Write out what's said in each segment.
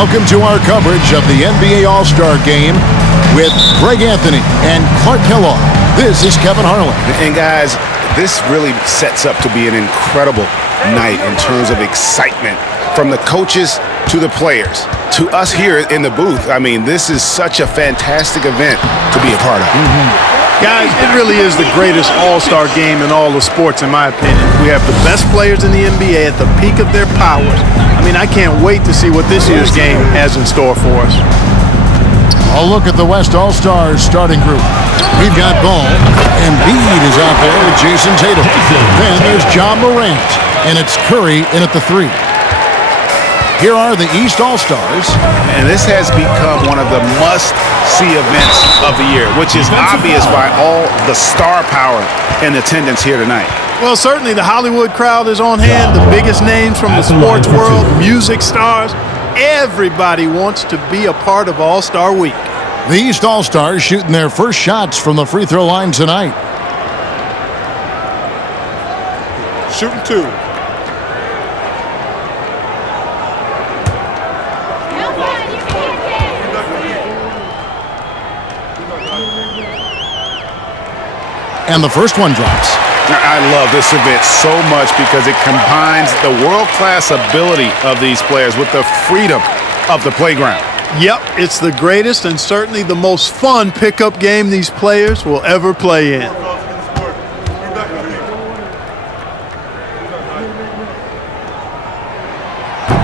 Welcome to our coverage of the NBA All-Star Game with Greg Anthony and Clark Kellogg. This is Kevin Harlan. And guys, this really sets up to be an incredible night in terms of excitement from the coaches to the players to us here in the booth. I mean, this is such a fantastic event to be a part of. Guys, it really is the greatest all-star game in all of sports, in my opinion. We have the best players in the NBA at the peak of their powers. I mean, I can't wait to see what this year's game has in store for us. A look at the West All-Stars starting group. We've got Ball. Embiid is out there with Jason Tatum. Then there's John Morant, and it's Curry in at the 3. Here are the East All-Stars. And this has become one of the must-see events of the year, which is obvious by all the star power and attendance here tonight. Well, certainly the Hollywood crowd is on hand, the biggest names from the sports world, music stars. Everybody wants to be a part of All-Star Week. The East All-Stars shooting their first shots from the free throw line tonight. Shooting 2. And the first one drops. I love this event so much because it combines the world-class ability of these players with the freedom of the playground. Yep, it's the greatest and certainly the most fun pickup game these players will ever play in.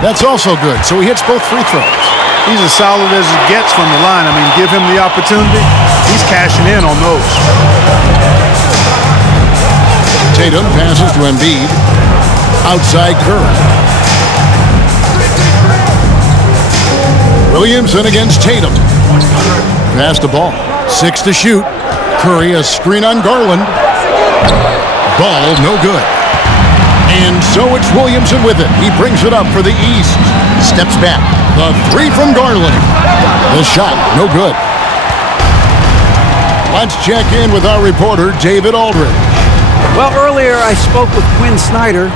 That's also good, so he hits both free throws. He's as solid as it gets from the line. I mean, give him the opportunity, he's cashing in on those. Tatum passes to Embiid. Outside Curry. Williamson against Tatum. Pass the ball. 6 to shoot. Curry a screen on Garland. Ball no good. And so it's Williamson with it. He brings it up for the East. Steps back. The 3 from Garland. The shot no good. Let's check in with our reporter, David Aldridge. Well, earlier I spoke with Quinn Snyder.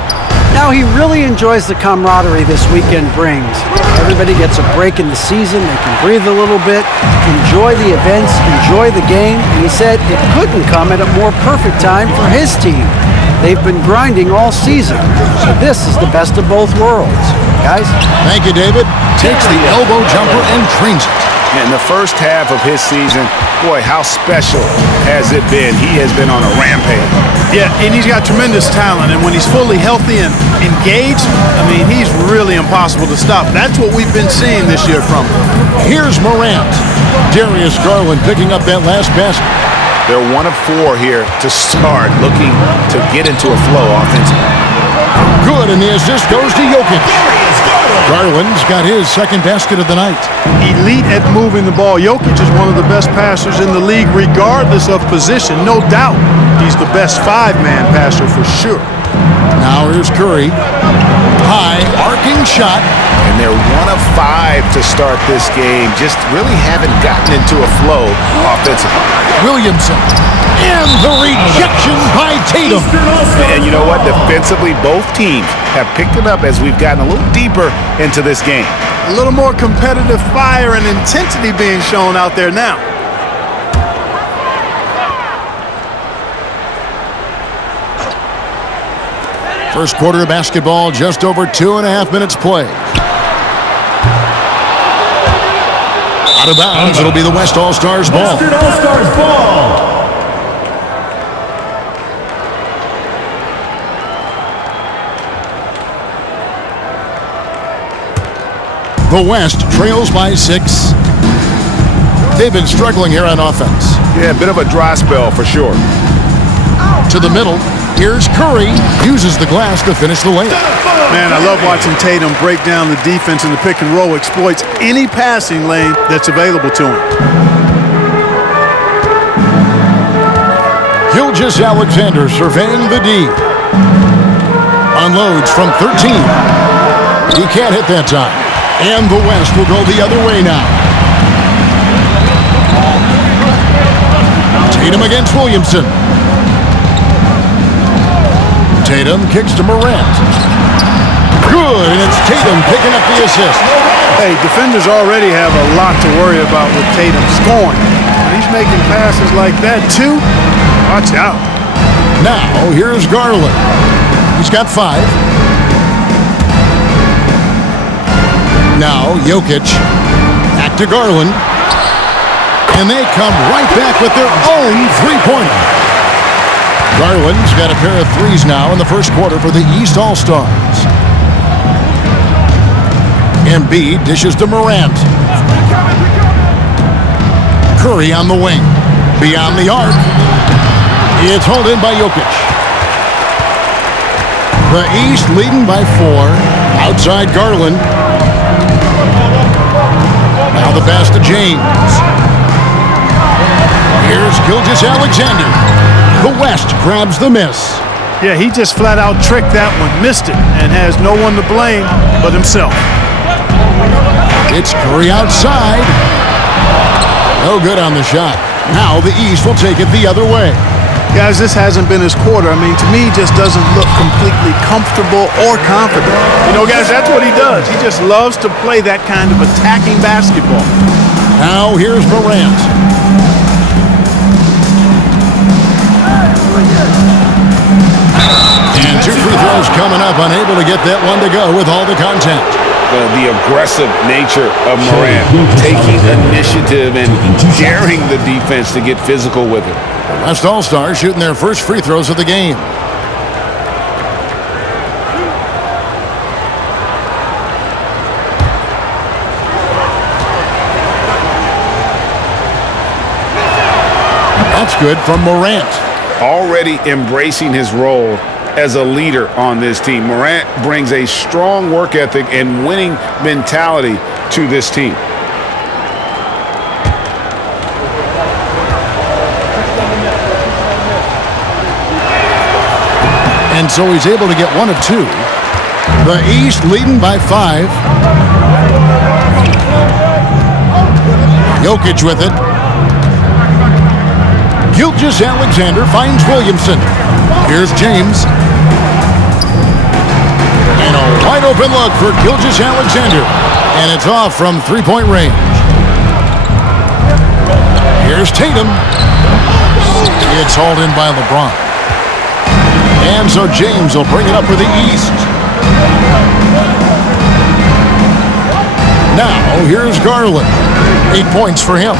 Now he really enjoys the camaraderie this weekend brings. Everybody gets a break in the season. They can breathe a little bit, enjoy the events, enjoy the game. And he said it couldn't come at a more perfect time for his team. They've been grinding all season, so this is the best of both worlds. Guys? Thank you, David. Takes the elbow jumper and trains it. In the first half of his season, boy, how special has it been? He has been on a rampage. Yeah, and he's got tremendous talent, and when he's fully healthy and engaged, I mean, he's really impossible to stop. That's what we've been seeing this year from him. Here's Morant. Darius Garland picking up that last basket. They're 1 of 4 here to start, looking to get into a flow offensively. Good, and the assist goes to Jokic. Garland's got his second basket of the night. Elite at moving the ball. Jokic is one of the best passers in the league, regardless of position, no doubt. He's the best 5-man passer for sure. Now here's Curry. High, arcing shot. And they're 1 of 5 to start this game. Just really haven't gotten into a flow offensively. Williamson. And the rejection by Tatum. And you know what? Defensively, both teams have picked it up as we've gotten a little deeper into this game. A little more competitive fire and intensity being shown out there now. First quarter of basketball, just over 2.5 minutes played. Out of bounds, it'll be the West All-Stars ball. Western All-Stars ball. The West trails by 6. They've been struggling here on offense. Yeah, a bit of a dry spell for sure. To the middle. Here's Curry. Uses the glass to finish the layup. Man, I love watching Tatum break down the defense in the pick and roll, exploits any passing lane that's available to him. Gilgeous-Alexander surveying the D. Unloads from 13. He can't hit that time. And the West will go the other way now. Tatum against Williamson. Tatum kicks to Morant. Good, and it's Tatum picking up the assist. Hey, defenders already have a lot to worry about with Tatum scoring. When he's making passes like that, too, watch out. Now, here's Garland. He's got 5. Now, Jokic. Back to Garland. And they come right back with their own three-pointer. Garland's got a pair of threes now in the first quarter for the East All-Stars. Embiid dishes to Morant. Curry on the wing. Beyond the arc. It's hauled in by Jokic. The East leading by 4. Outside Garland. Now the pass to James. Here's Gilgeous-Alexander. The West grabs the miss. Yeah, he just flat out tricked that one, missed it, and has no one to blame but himself. It's Curry outside. No good on the shot. Now the East will take it the other way. Guys, this hasn't been his quarter. I mean, to me, he just doesn't look completely comfortable or confident. You know, guys, that's what he does. He just loves to play that kind of attacking basketball. Now here's Morant. And 2 free throws coming up, unable to get that one to go with all the contact. The aggressive nature of Morant, taking initiative and daring the defense to get physical with it. The West All-Stars shooting their first free throws of the game. That's good from Morant. Already embracing his role as a leader on this team. Morant brings a strong work ethic and winning mentality to this team. And so he's able to get 1 of 2. The East leading by 5. Jokic with it. Gilgeous-Alexander finds Williamson. Here's James. And a wide open look for Gilgeous-Alexander. And it's off from three-point range. Here's Tatum. It's hauled in by LeBron. And so James will bring it up for the East. Now, here's Garland. 8 points for him.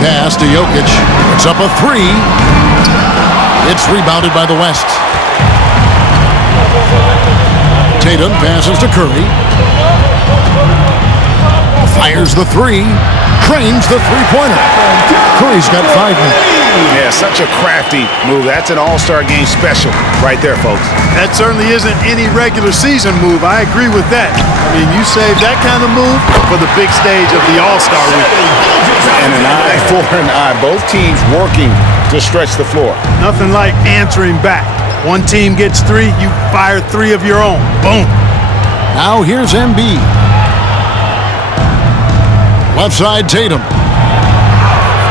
Pass to Jokic. It's up a 3. It's rebounded by the West. Tatum passes to Curry. Fires the 3. Trains the three-pointer. Curry's got 5 minutes. Yeah, such a crafty move. That's an all-star game special right there, folks. That certainly isn't any regular season move. I agree with that. I mean, you save that kind of move for the big stage of the All-Star week. And an eye for an eye. Both teams working to stretch the floor. Nothing like answering back. One team gets 3, you fire 3 of your own. Boom. Now here's Embiid. Left side Tatum.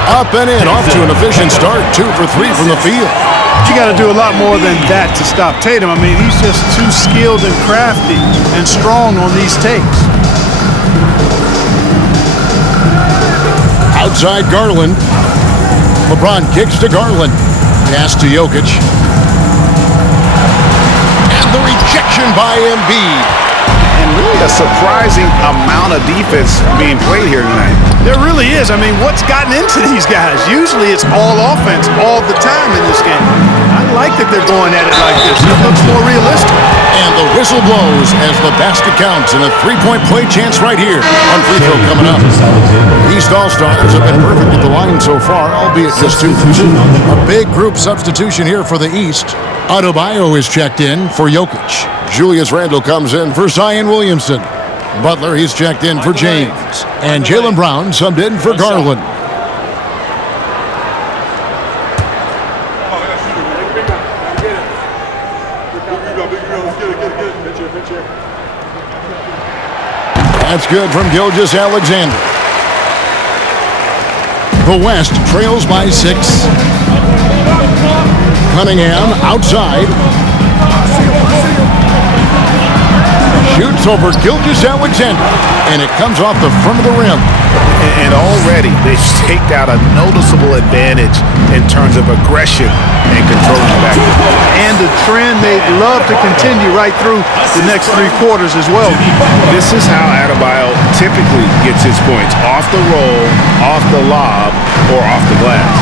Up and in, off to an efficient start. 2 for 3 from the field. You got to do a lot more than that to stop Tatum. I mean, he's just too skilled and crafty and strong on these takes. Outside Garland. LeBron kicks to Garland. Pass to Jokic. And the rejection by Embiid. And really a surprising amount of defense being played here tonight. There really is. I mean, what's gotten into these guys? Usually it's all offense all the time in this game. I like that they're going at it like this. It looks more realistic. And the whistle blows as the basket counts and a three-point play chance right here. One free throw coming up. East All-Stars have been perfect at the line so far, albeit just 2 for 2. A big group substitution here for the East. Adebayo is checked in for Jokic. Julius Randle comes in for Zion Williamson. Butler, he's checked in for James. And Jaylen Brown subbed in for Garland. That's good from Gilgeous-Alexander. The West trails by 6. Cunningham outside. Shoots over Gilgeous-Alexander, and it comes off the front of the rim. And already they've staked out a noticeable advantage in terms of aggression and controlling the backcourt. And the trend they'd love to continue right through the next 3 quarters as well. This is how Adebayo typically gets his points: off the roll, off the lob, or off the glass.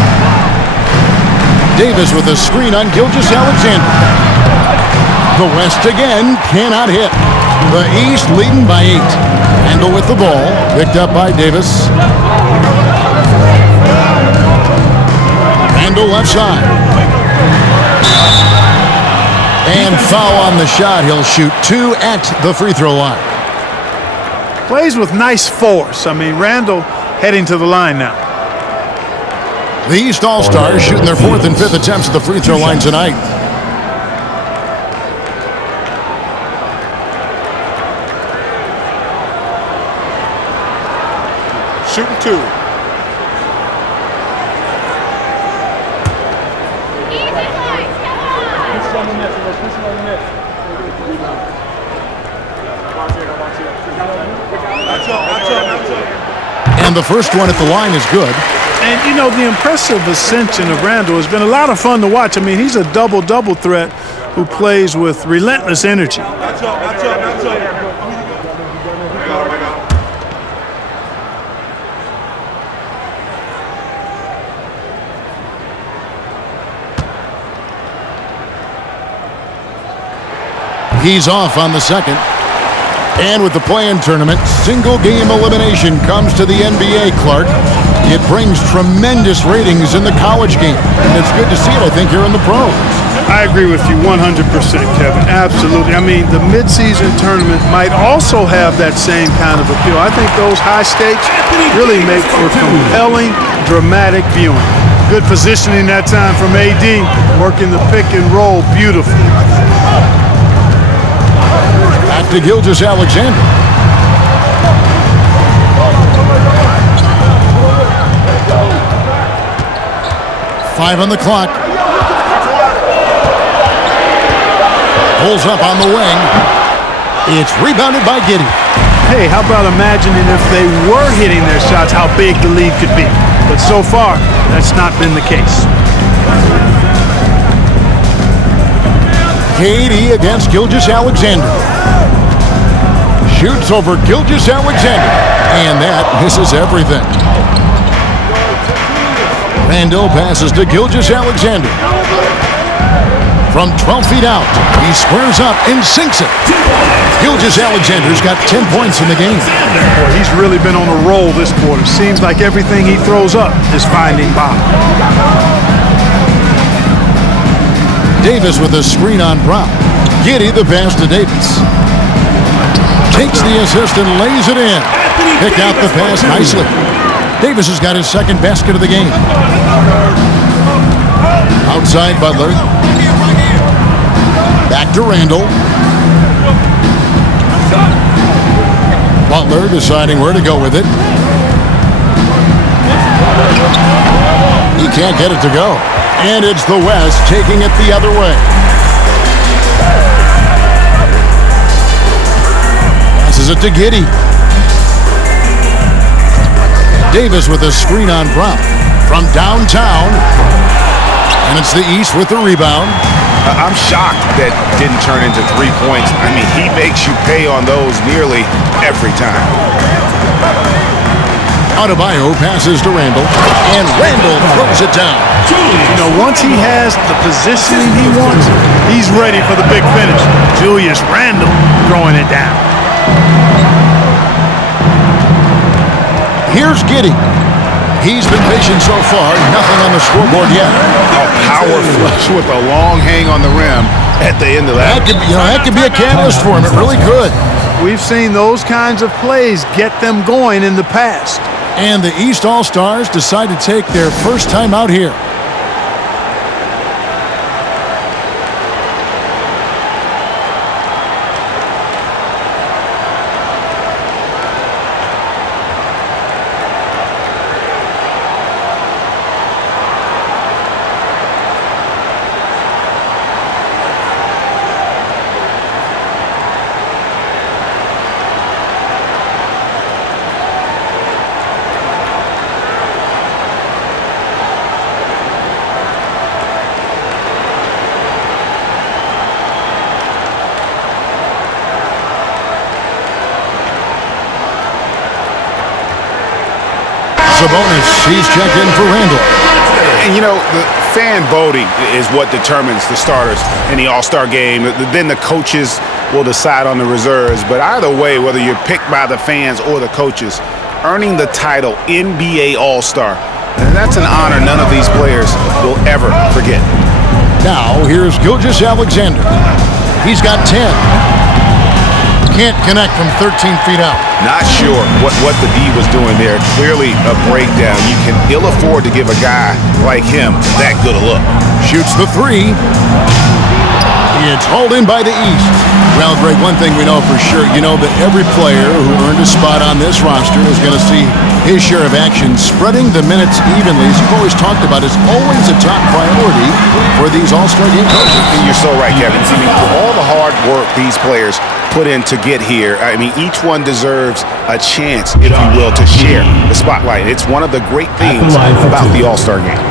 Davis with a screen on Gilgeous-Alexander. The West again cannot hit. The East leading by 8. Randle with the ball, picked up by Davis. Randle left side. And foul on the shot. He'll shoot 2 at the free throw line. Plays with nice force. I mean, Randle heading to the line now. The East All-Stars shooting their 4th and 5th attempts at the free throw line tonight. Shooting 2. And the first one at the line is good. And, you know, the impressive ascension of Randle has been a lot of fun to watch. I mean, he's a double-double threat who plays with relentless energy. He's off on the second. And with the play-in tournament, single-game elimination comes to the NBA, Clark. It brings tremendous ratings in the college game. And it's good to see it, I think, here in the pros. I agree with you 100%, Kevin. Absolutely. I mean, the midseason tournament might also have that same kind of appeal. I think those high stakes really make for compelling, dramatic viewing. Good positioning that time from AD, working the pick and roll beautifully. Back to Gilgeous-Alexander. Five on the clock. Pulls up on the wing. It's rebounded by Giddey. Hey, how about imagining if they were hitting their shots, how big the lead could be. But so far, that's not been the case. KD against Gilgeous-Alexander. Shoots over Gilgeous-Alexander. And that misses everything. Randle passes to Gilgeous-Alexander. From 12 feet out, he squares up and sinks it. Gilgeous-Alexander's got 10 points in the game. Boy, he's really been on a roll this quarter. Seems like everything he throws up is finding bottom. Davis with a screen on Brown. Giddey the pass to Davis. Takes the assist and lays it in. Pick out the pass nicely. Davis has got his second basket of the game. Outside Butler. Back to Randle. Butler deciding where to go with it. He can't get it to go. And it's the West taking it the other way. Passes it to Giddey. Davis with a screen on Brown. From downtown. And it's the East with the rebound. I'm shocked that didn't turn into 3 points. I mean, he makes you pay on those nearly every time. Adebayo passes to Randle, and Randle throws it down. You know, once he has the positioning he wants, he's ready for the big finish. Julius Randle throwing it down. Here's Giddey. He's been patient so far, nothing on the scoreboard yet. A power flush with a long hang on the rim at the end of that. That could be a catalyst for him. It really could. We've seen those kinds of plays get them going in the past. And the East All-Stars decide to take their first time out here. Sabonis, he's checked in for Randall. And, you know, the fan voting is what determines the starters in the All-Star game. Then the coaches will decide on the reserves. But either way, whether you're picked by the fans or the coaches, earning the title NBA All-Star, that's an honor none of these players will ever forget. Now, here's Gilgeous-Alexander. He's got 10. Can't connect from 13 feet out. Not sure what the D was doing there. Clearly a breakdown. You can ill afford to give a guy like him that good a look. Shoots the three. It's hauled in by the East. Well, Greg, one thing we know for sure, you know that every player who earned a spot on this roster is going to see his share of action. Spreading the minutes evenly, as you've always talked about, is always a top priority for these All-Star game coaches. And you're so right, Kevin. I mean, for all the hard work these players put in to get here, I mean, each one deserves a chance, if you will, to share the spotlight. It's one of the great things about the All-Star game.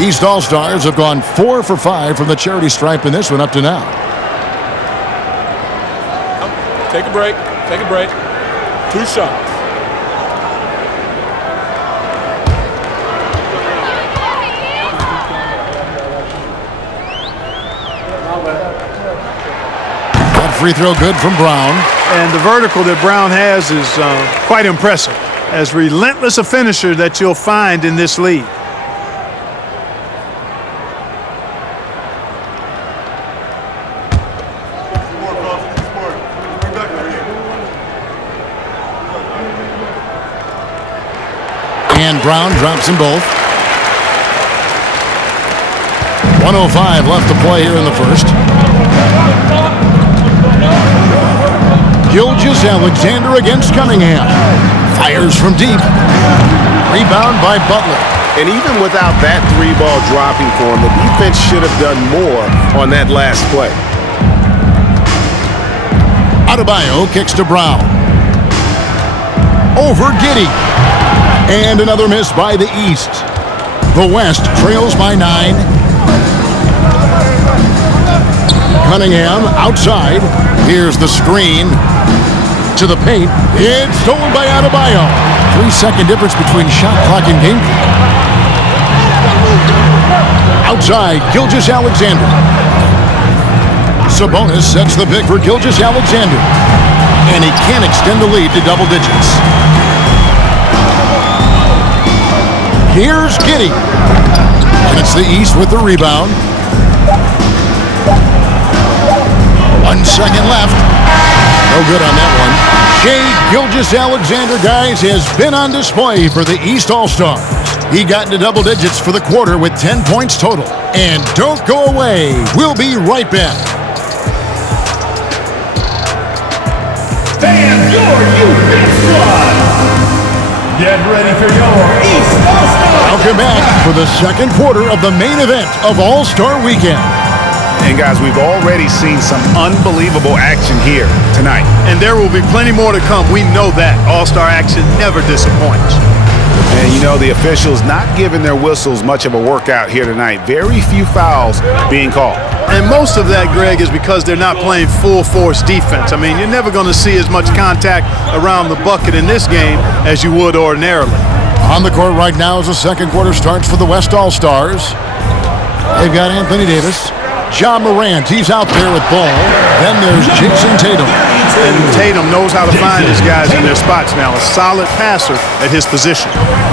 The East All-Stars have gone 4 for 5 from the charity stripe in this one up to now. Take a break. Take a break. 2 shots. That free throw good from Brown. And the vertical that Brown has is quite impressive. As relentless a finisher that you'll find in this league. And Brown drops them both. 1:05 left to play here in the first. Gilgeous-Alexander against Cunningham. Fires from deep. Rebound by Butler. And even without that 3-ball dropping for him, the defense should have done more on that last play. Adebayo kicks to Brown. Over Giddey. And another miss by the East. The West trails by 9. Cunningham outside. Here's the screen to the paint. It's stolen by Adebayo. 3-second difference between shot clock and game clock. Outside, Gilgeous-Alexander. Sabonis sets the pick for Gilgeous-Alexander. And he can't extend the lead to double digits. Here's Giddey. And it's the East with the rebound. 1 second left. No good on that one. Shai Gilgeous-Alexander, guys, has been on display for the East All-Stars. He got into double digits for the quarter with 10 points total. And don't go away. We'll be right back. Fans, your youth squad. Get ready for your East All-Star. Welcome back for the second quarter of the main event of All-Star Weekend. And guys, we've already seen some unbelievable action here tonight. And there will be plenty more to come. We know that. All-Star action never disappoints. And you know, the officials not giving their whistles much of a workout here tonight. Very few fouls being called. And most of that, Greg, is because they're not playing full-force defense. I mean, you're never going to see as much contact around the bucket in this game as you would ordinarily. On the court right now as the second quarter starts for the West All-Stars. They've got Anthony Davis. Ja Morant, he's out there with ball. Then there's Jason Tatum. And Tatum knows how to find his guys in their spots now. A solid passer at his position.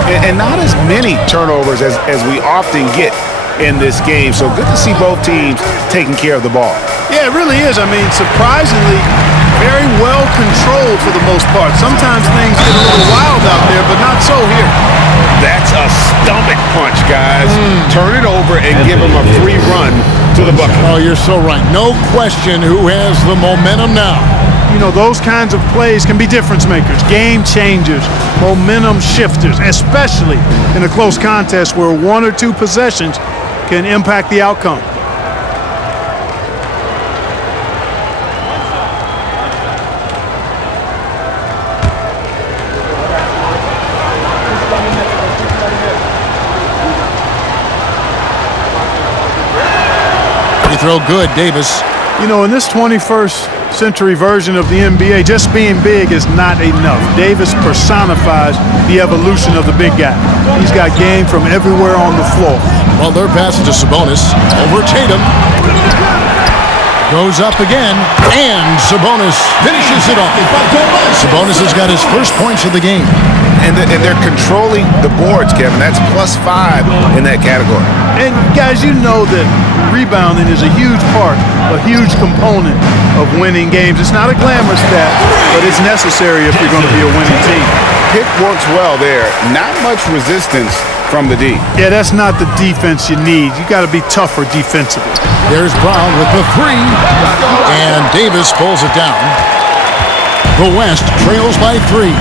And not as many turnovers as we often get in this game. So good to see both teams taking care of the ball. Yeah, it really is. I mean, surprisingly, very well controlled for the most part. Sometimes things get a little wild out there, but not so here. That's a stomach punch, guys. Turn it over and give him a free run to the bucket. Oh, you're so right. No question who has the momentum now. You know, those kinds of plays can be difference makers, game changers, momentum shifters, especially in a close contest where 1 or 2 possessions can impact the outcome. Free throw good, Davis. You know, in this 21st century version of the NBA, just being big is not enough. Davis personifies the evolution of the big guy. He's got game from everywhere on the floor. Well, their pass to Sabonis over Tatum. Goes up again, and Sabonis finishes it off. Sabonis has got his first points of the game. And they're controlling the boards, Kevin. That's +5 in that category. And guys, you know that rebounding is a huge part, a huge component of winning games. It's not a glamour stat, but it's necessary if you're going to be a winning team. Pick works well there. Not much resistance from the D. Yeah, that's not the defense you need. You got to be tougher defensively. There's Brown with the three, and Davis pulls it down. The West trails by 3.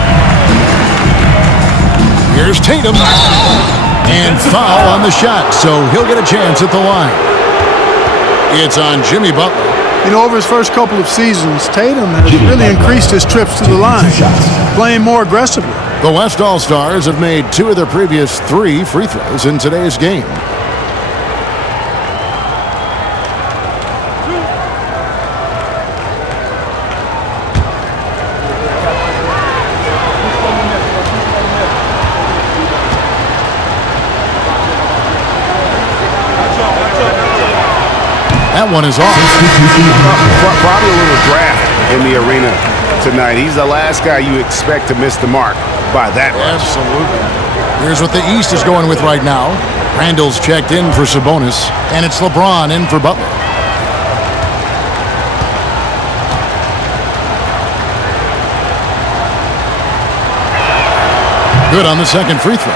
Here's Tatum, and foul on the shot, so he'll get a chance at the line. It's on Jimmy Butler. You know, over his first couple of seasons, Tatum has really increased his trips to the line, playing more aggressively. The West All-Stars have made 2 of their previous 3 free throws in today's game. That one is off. Probably a little draft in the arena tonight. He's the last guy you expect to miss the mark by that much. Absolutely. Here's what the East is going with right now. Randall's checked in for Sabonis, and it's LeBron in for Butler. Good on the second free throw.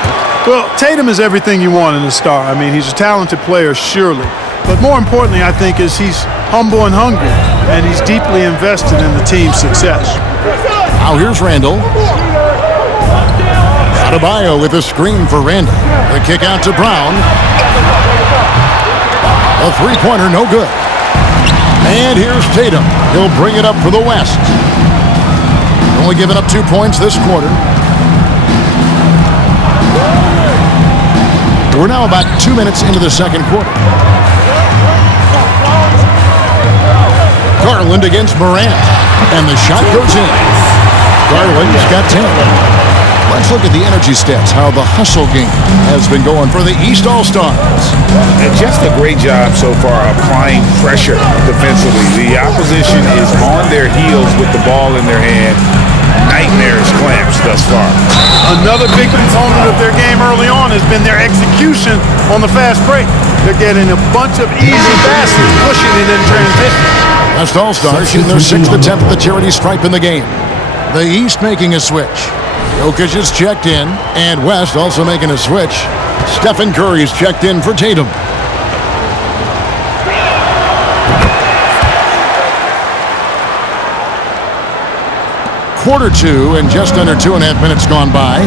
Well, Tatum is everything you want in a star. I mean, he's a talented player, surely. But more importantly, I think, is he's humble and hungry, and he's deeply invested in the team's success. Now here's Randall. Adebayo with a screen for Randall. The kick out to Brown. A three-pointer, no good. And here's Tatum. He'll bring it up for the West. Only giving up 2 points this quarter. We're now about 2 minutes into the second quarter. Garland against Morant, and the shot goes in. Garland's got 10. Let's look at the energy stats, how the hustle game has been going for the East All-Stars. And just a great job so far applying pressure defensively. The opposition is on their heels with the ball in their hand. Nightmares clamps thus far. Another big component of their game early on has been their execution on the fast break. They're getting a bunch of easy passes, pushing it in transition. West All-Stars shooting their 6th attempt at the charity stripe in the game. The East making a switch. Jokic is checked in, and West also making a switch. Stephen Curry's checked in for Tatum. Quarter 2 and just under 2.5 minutes gone by.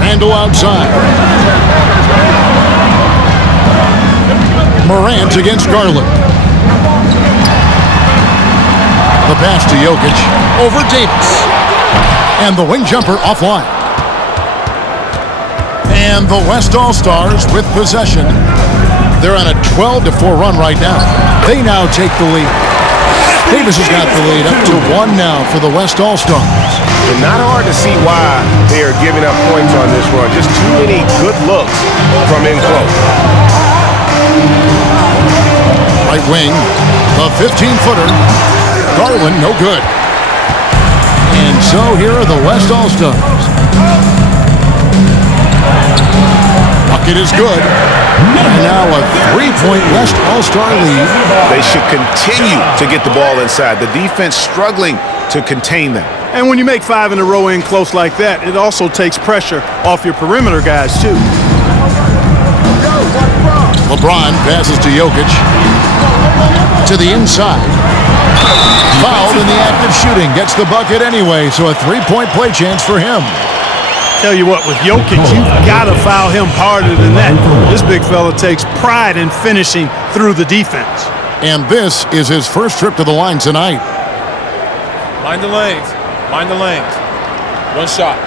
Randall outside. Morant against Garland. The pass to Jokic over Davis. And the wing jumper offline. And the West All-Stars with possession. They're on a 12-4 run right now. They now take the lead. Davis has got the lead up to 1 now for the West All-Stars. And not hard to see why they are giving up points on this run. Just too many good looks from in close. Right wing, the 15-footer. Garland, no good. And so here are the West All-Stars. Bucket is good. And now a 3-point West All-Star lead. They should continue to get the ball inside. The defense struggling to contain them. And when you make 5 in a row in close like that, it also takes pressure off your perimeter guys, too. LeBron passes to Jokic. To the inside. Fouled in the act of shooting. Gets the bucket anyway, so a 3-point play chance for him. Tell you what, with Jokic, you've got to foul him harder than that. This big fella takes pride in finishing through the defense. And this is his first trip to the line tonight. Mind the lanes. Mind the lanes. One shot.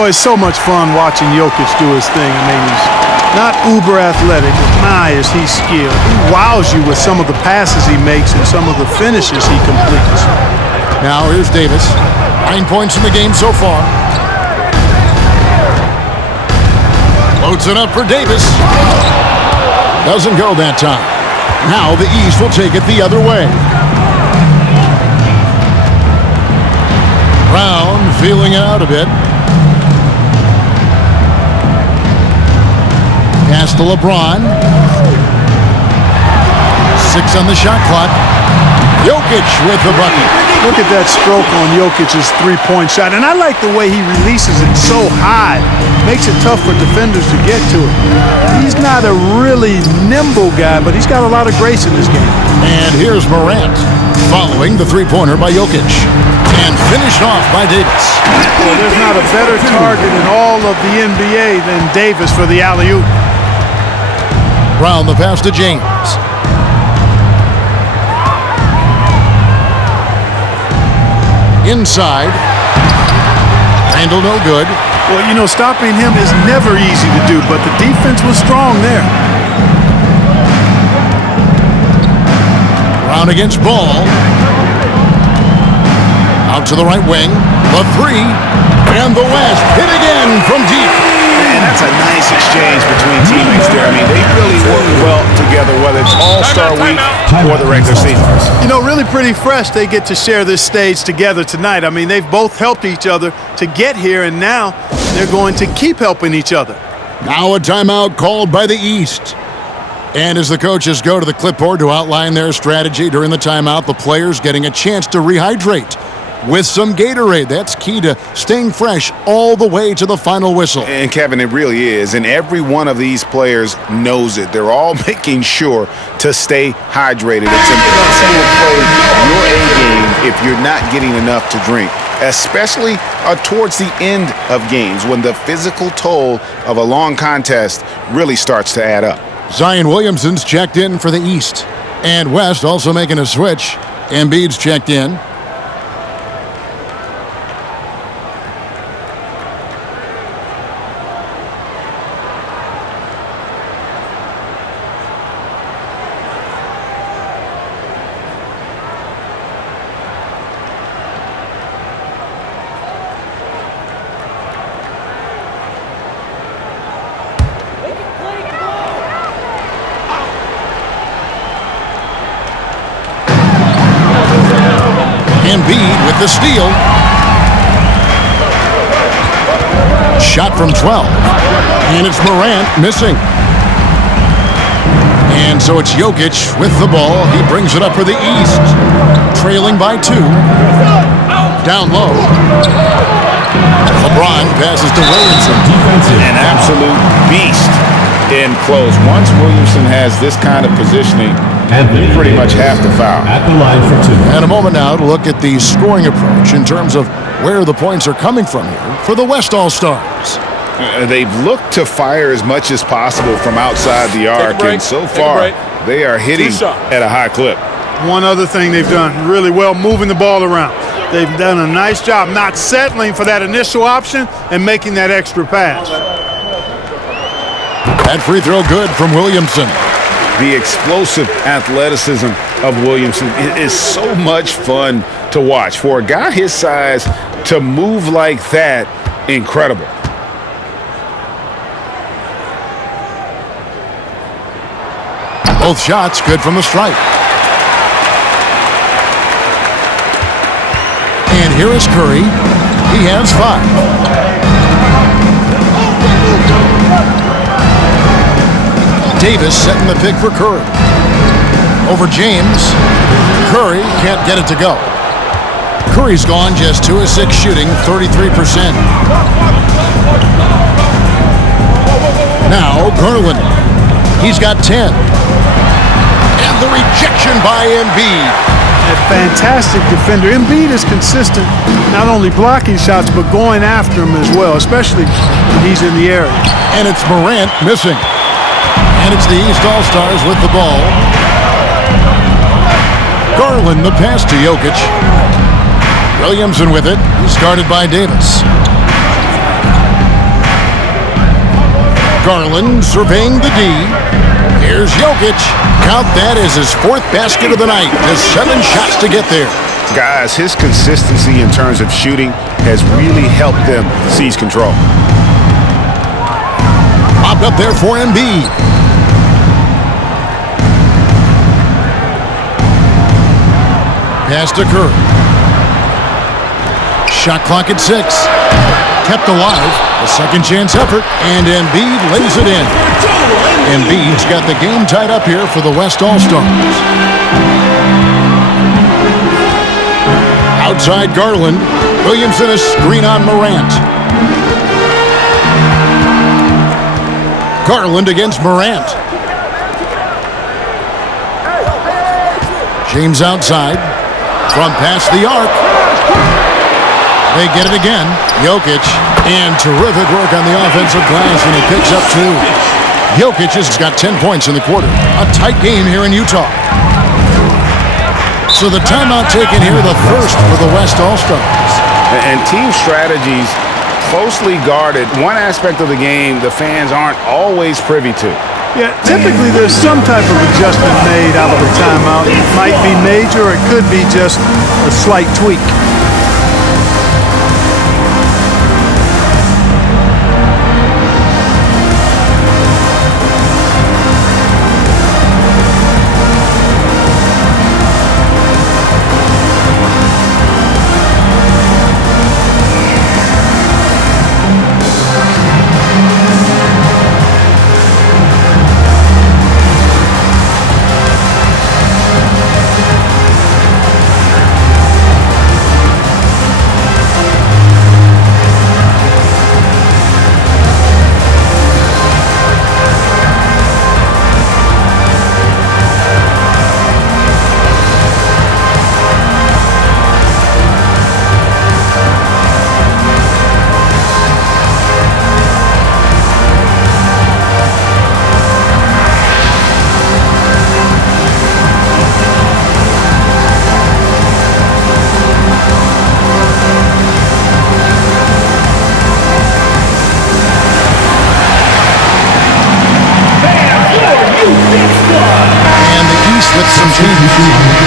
Boy, it's so much fun watching Jokic do his thing. I mean, he's not uber athletic, but my, is he skilled. He wows you with some of the passes he makes and some of the finishes he completes. Now here's Davis. 9 points in the game so far. Loads it up for Davis. Doesn't go that time. Now the East will take it the other way. Brown feeling it out a bit. Pass to LeBron. 6 on the shot clock. Jokic with the bucket. Look at that stroke on Jokic's three-point shot. And I like the way he releases it so high. Makes it tough for defenders to get to it. He's not a really nimble guy, but he's got a lot of grace in this game. And here's Morant following the three-pointer by Jokic. And finished off by Davis. Well, there's not a better target in all of the NBA than Davis for the alley-oop. Brown the pass to James. Inside. Randall no good. Well, you know, stopping him is never easy to do, but the defense was strong there. Brown against Ball. Out to the right wing. The three. And the West hit again from deep. And that's a nice exchange between teammates there. I mean, they really work well together, whether it's All-Star Week or the regular season. You know, really pretty fresh they get to share this stage together tonight. I mean, they've both helped each other to get here, and now they're going to keep helping each other. Now a timeout called by the East. And as the coaches go to the clipboard to outline their strategy during the timeout, the players getting a chance to rehydrate with some Gatorade. That's key to staying fresh all the way to the final whistle. And Kevin, it really is. And every one of these players knows it. They're all making sure to stay hydrated. It's impossible to play your A game if you're not getting enough to drink, especially towards the end of games when the physical toll of a long contest really starts to add up. Zion Williamson's checked in for the East. And West also making a switch. Embiid's checked in. Embiid with the steal. Shot from 12. And it's Morant missing. And so it's Jokic with the ball. He brings it up for the East. Trailing by 2. Down low. LeBron passes to Williamson. An absolute beast in close. Once Williamson has this kind of positioning, you pretty much have to foul. At the line for 2. And a moment now to look at the scoring approach in terms of where the points are coming from here for the West All-Stars. They've looked to fire as much as possible from outside the arc, and so far they are hitting at a high clip. One other thing they've done really well, moving the ball around. They've done a nice job not settling for that initial option and making that extra pass. That free throw good from Williamson. The explosive athleticism of Williamson is so much fun to watch. For a guy his size to move like that, incredible. Both shots good from the stripe. And here is Curry. He has 5. Davis setting the pick for Curry. Over James. Curry can't get it to go. Curry's gone just 2 of 6 shooting, 33%. Now Garland. He's got 10. And the rejection by Embiid. A fantastic defender. Embiid is consistent, not only blocking shots, but going after him as well, especially when he's in the area. And it's Morant missing. And it's the East All-Stars with the ball. Garland the pass to Jokic. Williamson with it. He's guarded by Davis. Garland surveying the D. Here's Jokic. Count that as his 4th basket of the night. Just 7 shots to get there. Guys, his consistency in terms of shooting has really helped them seize control. Popped up there for Embiid. Pass to Curry. Shot clock at 6. Kept alive. A second chance effort. And Embiid lays it in. Embiid's got the game tied up here for the West All-Stars. Outside Garland. Williamson a screen on Morant. Garland against Morant. James outside. From past the arc. They get it again. Jokic. And terrific work on the offensive glass, and he picks up 2. Jokic has got 10 points in the quarter. A tight game here in Utah. So the timeout taken here, the first for the West All-Stars. And team strategies closely guarded. One aspect of the game the fans aren't always privy to. Yeah, typically there's some type of adjustment made out of a timeout. It might be major, or it could be just a slight tweak.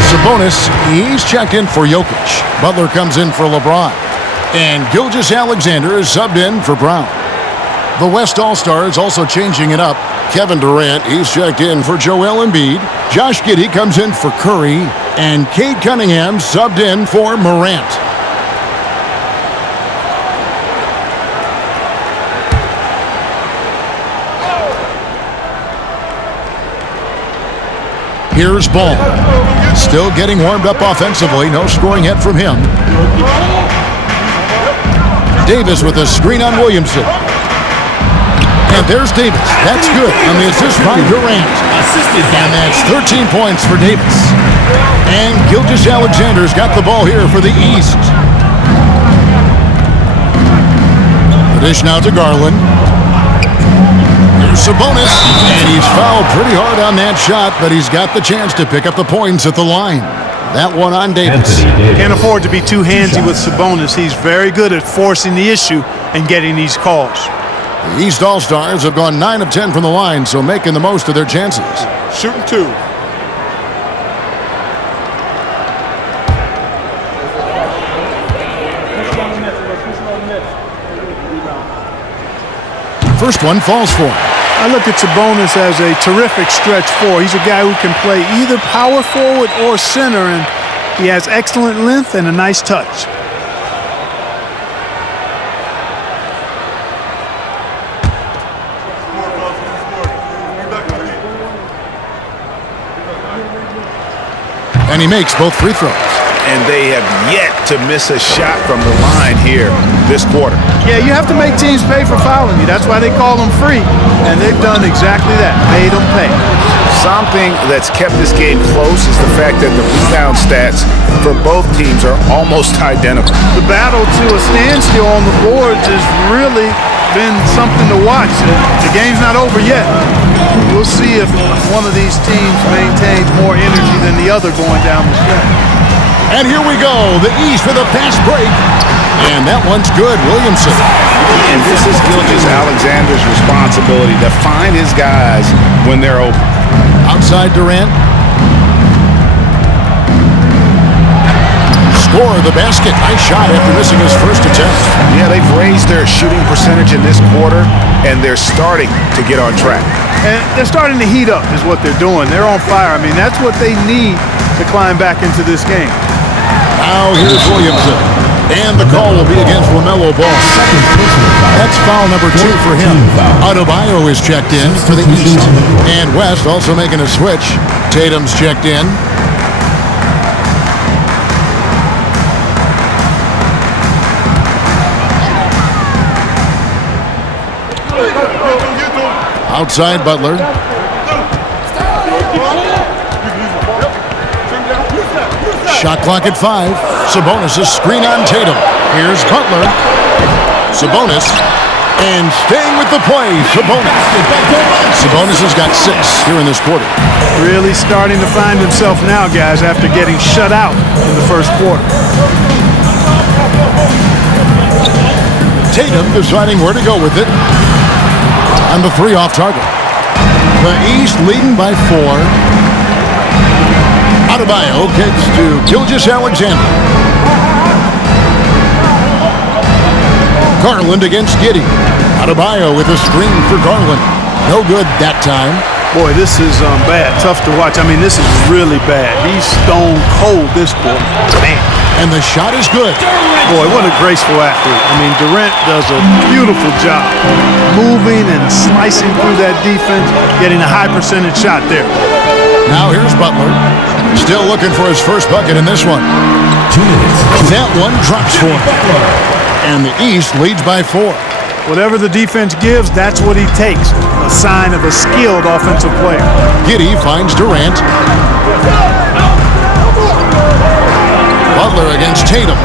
Sabonis, he's checked in for Jokic. Butler comes in for LeBron. And Gilgeous-Alexander is subbed in for Brown. The West All-Stars also changing it up. Kevin Durant, he's checked in for Joel Embiid. Josh Giddey comes in for Curry. And Cade Cunningham subbed in for Morant. Here's Ball. Still getting warmed up offensively. No scoring yet from him. Davis with a screen on Williamson. And there's Davis. That's good on the assist by Durant. And that's 13 points for Davis. And Gilgeous-Alexander's got the ball here for the East. The dish now to Garland. Here's Sabonis, and he's fouled pretty hard on that shot, but he's got the chance to pick up the points at the line. That one on Davis. Can't afford to be too handsy with Sabonis. He's very good at forcing the issue and getting these calls. The East All-Stars have gone 9 of 10 from the line, so making the most of their chances. Shooting 2. First one falls for him. I look at Sabonis as a terrific stretch 4. He's a guy who can play either power forward or center, and he has excellent length and a nice touch. And he makes both free throws. And they have yet to miss a shot from the line here this quarter. Yeah, you have to make teams pay for fouling you. That's why they call them free. And they've done exactly that, made them pay. Something that's kept this game close is the fact that the rebound stats for both teams are almost identical. The battle to a standstill on the boards has really been something to watch. The game's not over yet. We'll see if one of these teams maintains more energy than the other going down the stretch. And here we go. The East with a fast break. And that one's good. Williamson. And this is Gilgeous-Alexander's responsibility to find his guys when they're open. Outside Durant. Score the basket. Nice shot after missing his first attempt. Yeah, they've raised their shooting percentage in this quarter, and they're starting to get on track. And they're starting to heat up is what they're doing. They're on fire. I mean, that's what they need to climb back into this game. Now here's Williamson. And the call will be against LaMelo Ball. That's foul number 2 for him. Adebayo is checked in for the East. And West also making a switch. Tatum's checked in. Outside Butler. Shot clock at 5. Sabonis' screen on Tatum. Here's Butler. Sabonis. And staying with the play, Sabonis. Sabonis has got 6 here in this quarter. Really starting to find himself now, guys, after getting shut out in the first quarter. Tatum deciding where to go with it. And the 3 off target. The East leading by 4. Adebayo kicks to Gilgeous-Alexander. Garland against Giddey. Adebayo with a screen for Garland. No good that time. Boy, this is bad. Tough to watch. I mean, this is really bad. He's stone cold this quarter. Man. And the shot is good. Boy, what a graceful athlete. I mean, Durant does a beautiful job moving and slicing through that defense, getting a high percentage shot there. Now here's Butler. Still looking for his first bucket in this one. 2 minutes. That one drops for him. And the East leads by 4. Whatever the defense gives, that's what he takes. A sign of a skilled offensive player. Giddey finds Durant. Butler against Tatum.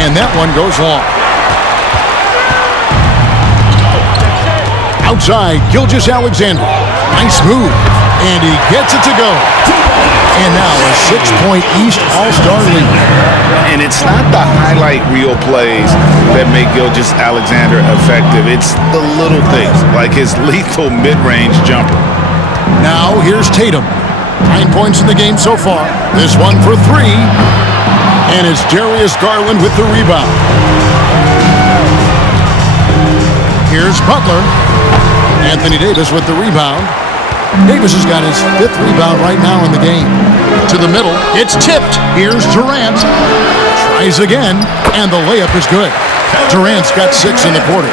And that one goes long. Outside, Gilgeous-Alexander. Nice move. And he gets it to go. And now a 6-point East All-Star lead. And it's not the highlight reel plays that make Gilgeous-Alexander effective. It's the little things, like his lethal mid-range jumper. Now here's Tatum. 9 points in the game so far. This one for 3. And it's Darius Garland with the rebound. Here's Butler. Anthony Davis with the rebound. Davis has got his 5th rebound right now in the game. To the middle. It's tipped. Here's Durant. Tries again. And the layup is good. Durant's got 6 in the quarter.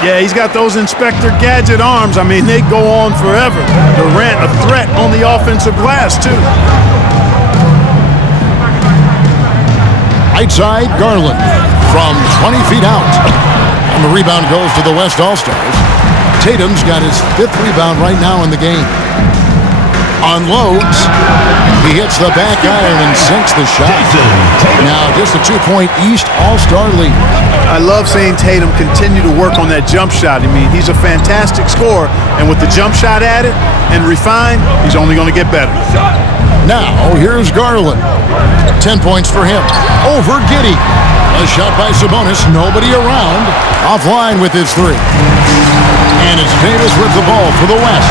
Yeah, he's got those Inspector Gadget arms. I mean, they go on forever. Durant, a threat on the offensive glass, too. Right side, Garland from 20 feet out. And the rebound goes to the West All-Stars. Tatum's got his 5th rebound right now in the game. Unloads. He hits the back iron and sinks the shot. Now just a 2-point East All-Star lead. I love seeing Tatum continue to work on that jump shot. I mean, he's a fantastic scorer, and with the jump shot added and refined, he's only going to get better. Now here's Garland. 10 points for him. Over Giddey. A shot by Sabonis. Nobody around. Offline with his 3. And it's Davis with the ball for the West.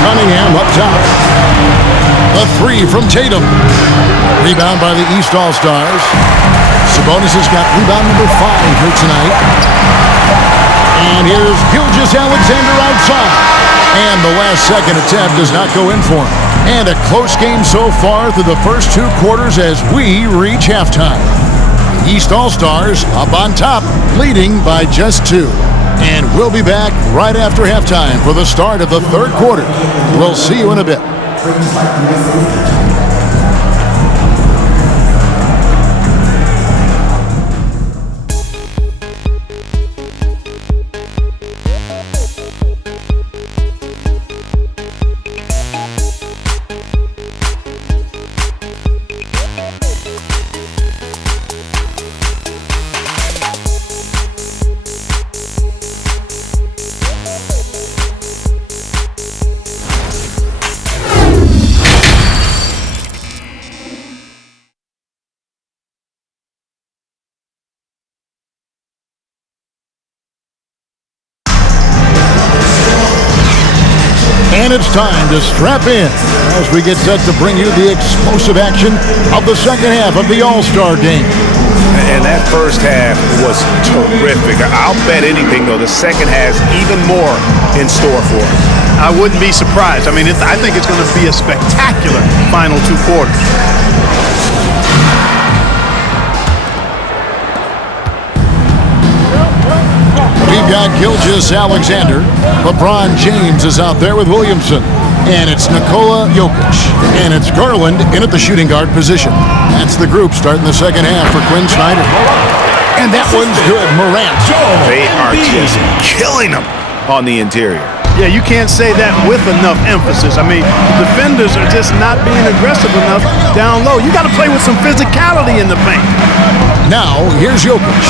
Cunningham up top. The 3 from Tatum. Rebound by the East All-Stars. Sabonis has got rebound number 5 here tonight. And here's Gilgeous-Alexander outside. And the last-second attempt does not go in for him. And a close game so far through the first 2 quarters as we reach halftime. The East All-Stars up on top, leading by just 2. And we'll be back right after halftime for the start of the 3rd quarter. We'll see you in a bit. And it's time to strap in as we get set to bring you the explosive action of the second half of the All-Star game. And that first half was terrific. I'll bet anything, though, the second has even more in store for us. I wouldn't be surprised. I mean, I think it's going to be a spectacular final 2 quarters. We've got Gilgeous-Alexander. LeBron James is out there with Williamson. And it's Nikola Jokic. And it's Garland in at the shooting guard position. That's the group starting the second half for Quinn Snyder. And that one's good. Morant. They are just killing them on the interior. Yeah, you can't say that with enough emphasis. I mean, the defenders are just not being aggressive enough down low. You got to play with some physicality in the paint. Now, here's Jokic.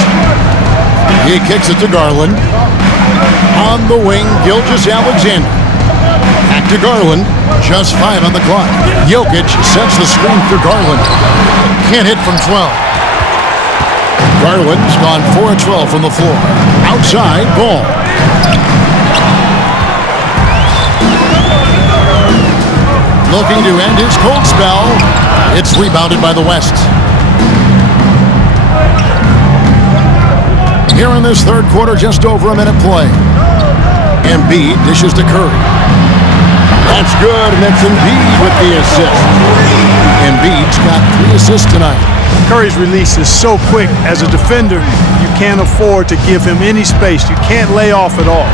He kicks it to Garland. On the wing, Gilgeous-Alexander. Back to Garland. Just 5 on the clock. Jokic sets the screen for Garland. Can't hit from 12. Garland's gone 4 of 12 from the floor. Outside, Ball. Looking to end his cold spell. It's rebounded by the West. Here in this third quarter, just over a minute play. Embiid dishes to Curry. That's good, and that's Embiid with the assist. Embiid's got 3 assists tonight. Curry's release is so quick. As a defender, you can't afford to give him any space. You can't lay off at all.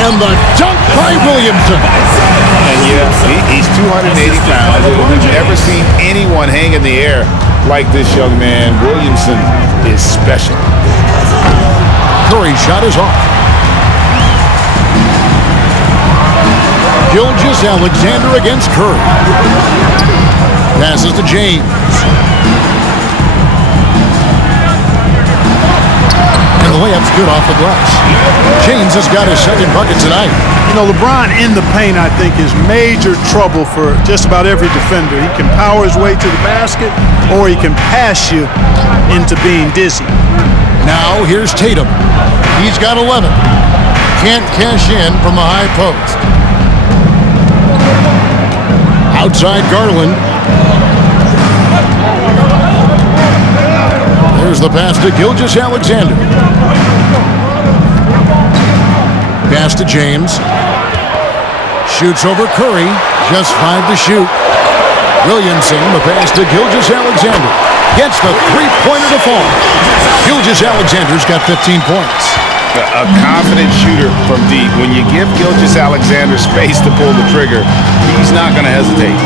And the dunk by Williamson. And yeah, he's 280 pounds. We've never seen anyone hang in the air like this young man. Williamson is special. Curry's shot is off. Gilgeous-Alexander against Curry. Passes to James. And the layup's good off the glass. James has got his second bucket tonight. You know, LeBron in the paint, I think, is major trouble for just about every defender. He can power his way to the basket, or he can pass you into being dizzy. Now here's Tatum. He's got 11. Can't cash in from the high post. Outside Garland. There's the pass to Gilgeous-Alexander. Pass to James. Shoots over Curry. Just 5 to shoot. Williamson, the pass to Gilgeous-Alexander. Gets the three-pointer to fall. Gilgeous-Alexander's got 15 points. A confident shooter from deep. When you give Gilgeous-Alexander space to pull the trigger, he's not going to hesitate.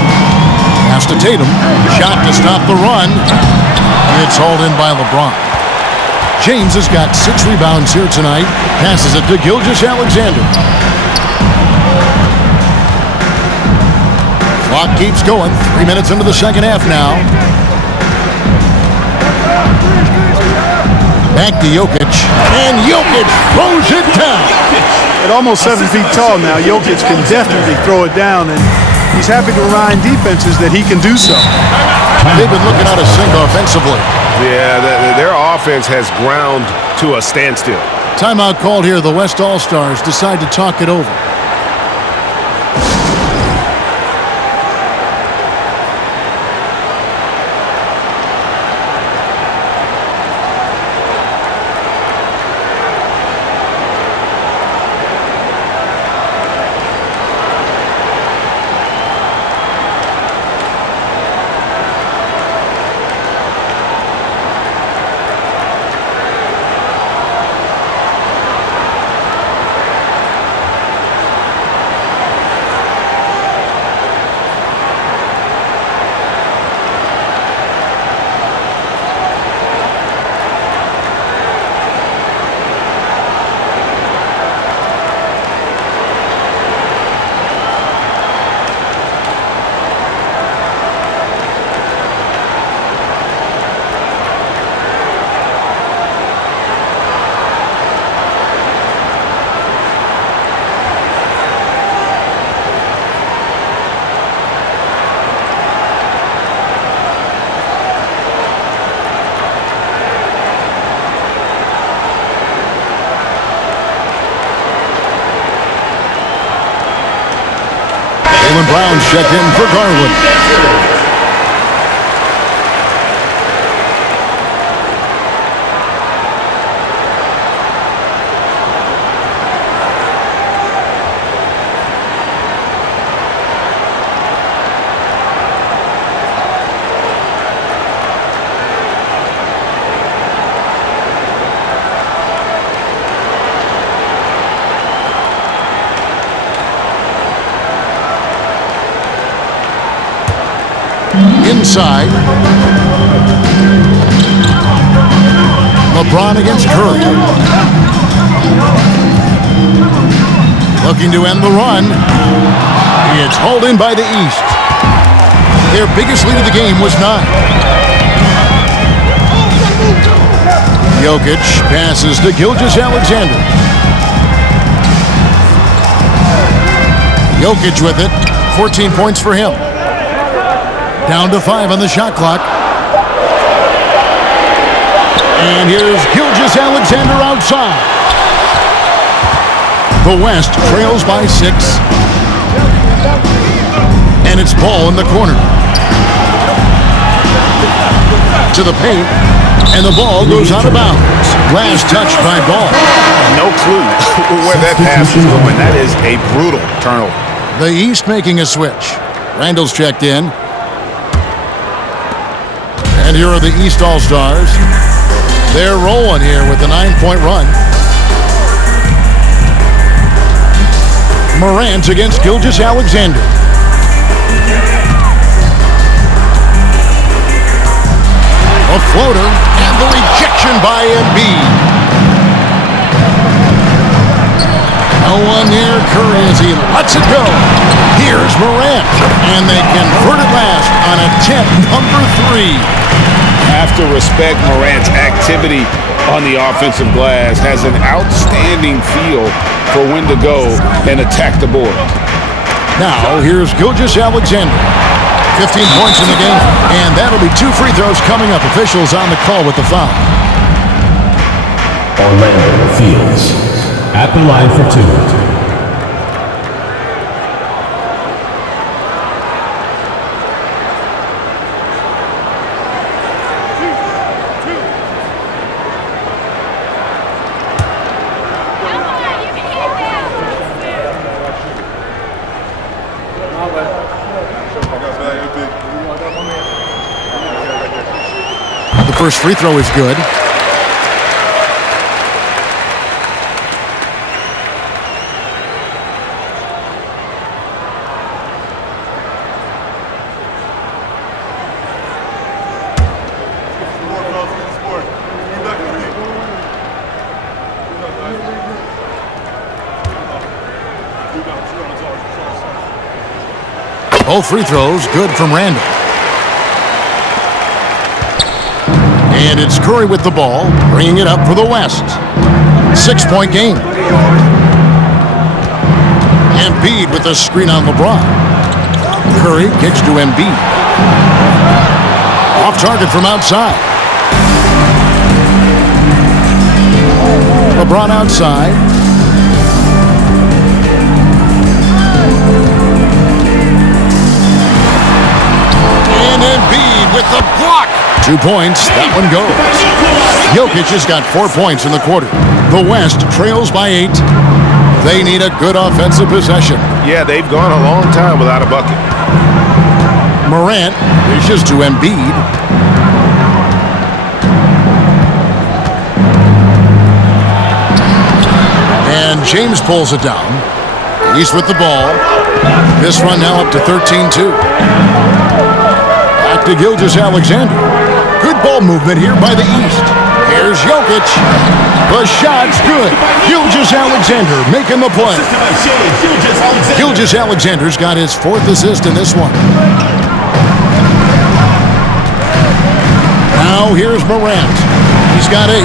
Pass to Tatum. Shot to stop the run. It's hauled in by LeBron. James has got 6 rebounds here tonight. Passes it to Gilgeous-Alexander. Clock keeps going. 3 minutes into the second half now. Back to Jokic. And Jokic throws it down. At almost 7 feet tall now, Jokic can definitely throw it down, and he's happy to remind defenses that he can do so. They've been looking out of sync offensively. Yeah, their offense has ground to a standstill. Timeout called here. The West All-Stars decide to talk it over. Jalen Brown's checked in for Garland. Inside. LeBron against Curry. Looking to end the run. It's hauled in by the East. Their biggest lead of the game was 9. Jokic passes to Gilgeous-Alexander. Jokic with it. 14 points for him. Down to 5 on the shot clock. And here's Gilgeous-Alexander outside. The West trails by 6. And it's Ball in the corner. To the paint. And the ball goes out of bounds. Last touch by Ball. No clue where that pass is going. That is a brutal turnover. The East making a switch. Randall's checked in. And here are the East All-Stars. They're rolling here with a 9-point run. Morant against Gilgeous-Alexander. A floater and the rejection by Embiid. No one near Curry as he lets it go. Here's Morant, and they convert it last on attempt number 3. Have to respect Morant's activity on the offensive glass. Has an outstanding feel for when to go and attack the board. Now, here's Gilgeous-Alexander. 15 points in the game, and that'll be 2 free throws coming up. Officials on the call with the foul. Orlando Fields at the line for 2. The first free throw is good. Both free throws good from Randall. And it's Curry with the ball, bringing it up for the West. 6-point game. Embiid with a screen on LeBron. Curry kicks to Embiid. Off target from outside. LeBron outside. And Embiid with the block. 2 points. That one goes. Jokic has got 4 points in the quarter. The West trails by 8. They need a good offensive possession. Yeah, they've gone a long time without a bucket. Morant dishes to Embiid. And James pulls it down. East with the ball. This run now up to 13-2. Back to Gilgeous-Alexander. Good ball movement here by the East. Here's Jokic. The shot's good. Gilgeous-Alexander making the play. Gilgeous-Alexander's got his 4th assist in this one. Now here's Morant. He's got 8.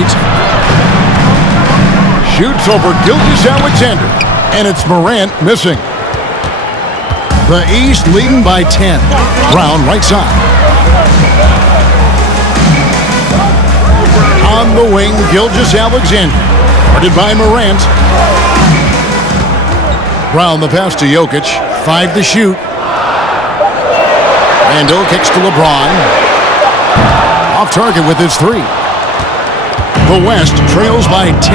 Shoots over Gilgeous-Alexander. And it's Morant missing. The East leading by 10. Brown right side. On the wing, Gilgeous-Alexander. Guarded by Morant. Brown the pass to Jokic. 5 to shoot. Randall kicks to LeBron. Off target with his three. The West trails by 10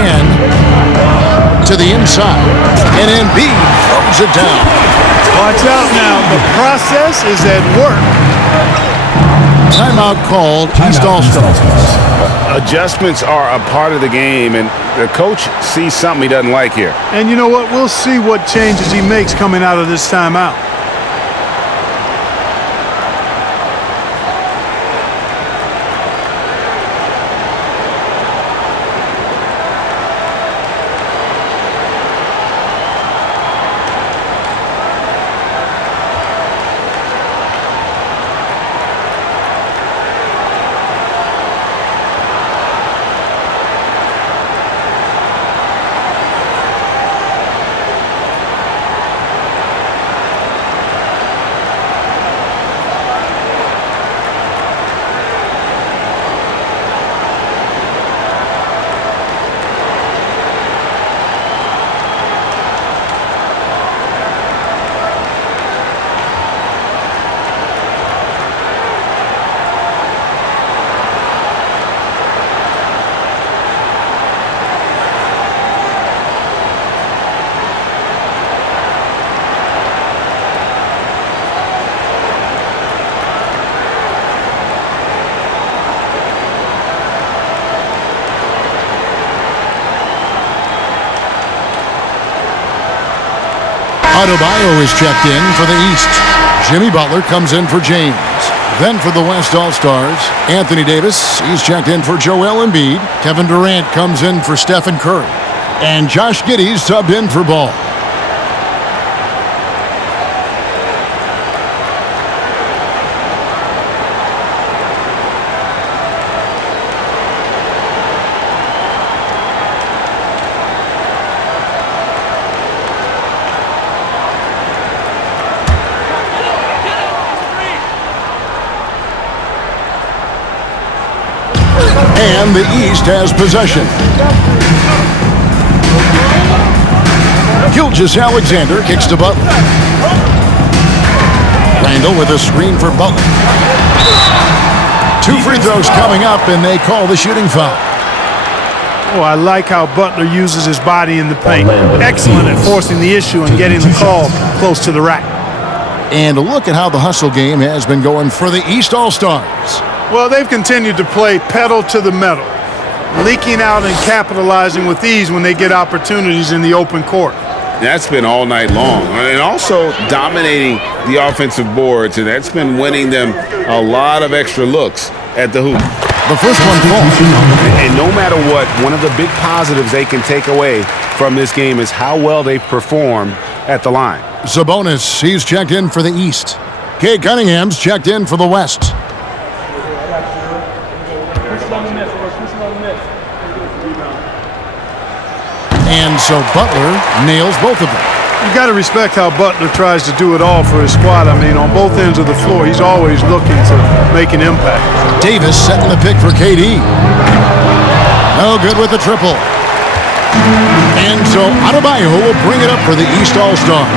to the inside. And Embiid throws it down. Watch out now. The process is at work. Timeout called. East All-Stars. Adjustments are a part of the game, and the coach sees something he doesn't like here. And you know what? We'll see what changes he makes coming out of this timeout. Adebayo is checked in for the East. Jimmy Butler comes in for James. Then for the West All-Stars, Anthony Davis, he's checked in for Joel Embiid. Kevin Durant comes in for Stephen Curry. And Josh Giddey's subbed in for Ball. And the East has possession. Gilgeous-Alexander kicks to Butler. Randall with a screen for Butler. 2 free throws coming up, and they call the shooting foul. Oh, I like how Butler uses his body in the paint. Excellent at forcing the issue and getting the call close to the rack. And look at how the hustle game has been going for the East All-Stars. Well, they've continued to play pedal to the metal, leaking out and capitalizing with ease when they get opportunities in the open court. That's been all night long. And also dominating the offensive boards, and that's been winning them a lot of extra looks at the hoop. The first one falls. And no matter what, one of the big positives they can take away from this game is how well they perform at the line. Sabonis, he's checked in for the East. Kate Cunningham's checked in for the West. And so Butler nails both of them. You got to respect how Butler tries to do it all for his squad. I mean, on both ends of the floor, he's always looking to make an impact. Davis setting the pick for KD. No good with the triple. And so Adebayo will bring it up for the East All-Stars.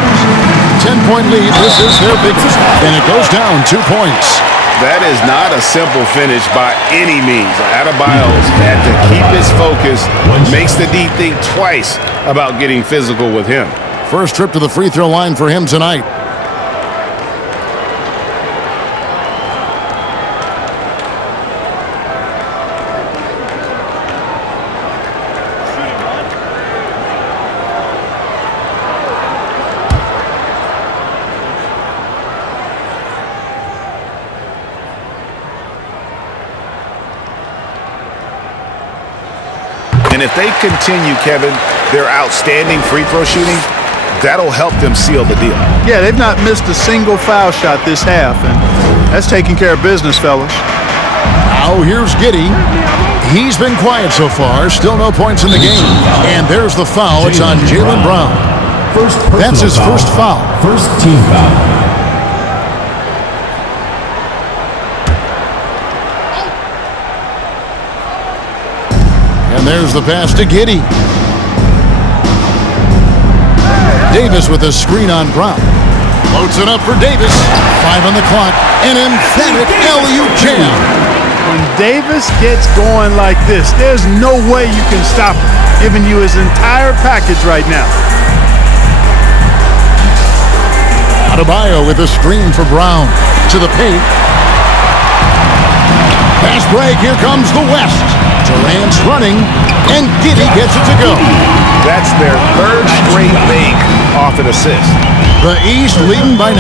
10-point lead. This is their biggest. And it goes down 2 points. That is not a simple finish by any means. Adebayo's had to keep his focus, makes the D think twice about getting physical with him. First trip to the free throw line for him tonight. And if they continue, Kevin, their outstanding free throw shooting, that'll help them seal the deal. Yeah, they've not missed a single foul shot this half, and that's taking care of business, fellas. Now here's Giddey. He's been quiet so far. Still no points in the game. And there's the foul. It's on Jaylen Brown. That's his first foul. First team foul. And there's the pass to Giddey. Davis with a screen on Brown. Floats it up for Davis. 5 on the clock. An emphatic LU jam. When Davis gets going like this, there's no way you can stop him, giving you his entire package right now. Adebayo with a screen for Brown. To the paint. Fast break. Here comes the West. Durant's running, and Giddey gets it to go. That's their third straight make off an assist. The East leading by 9.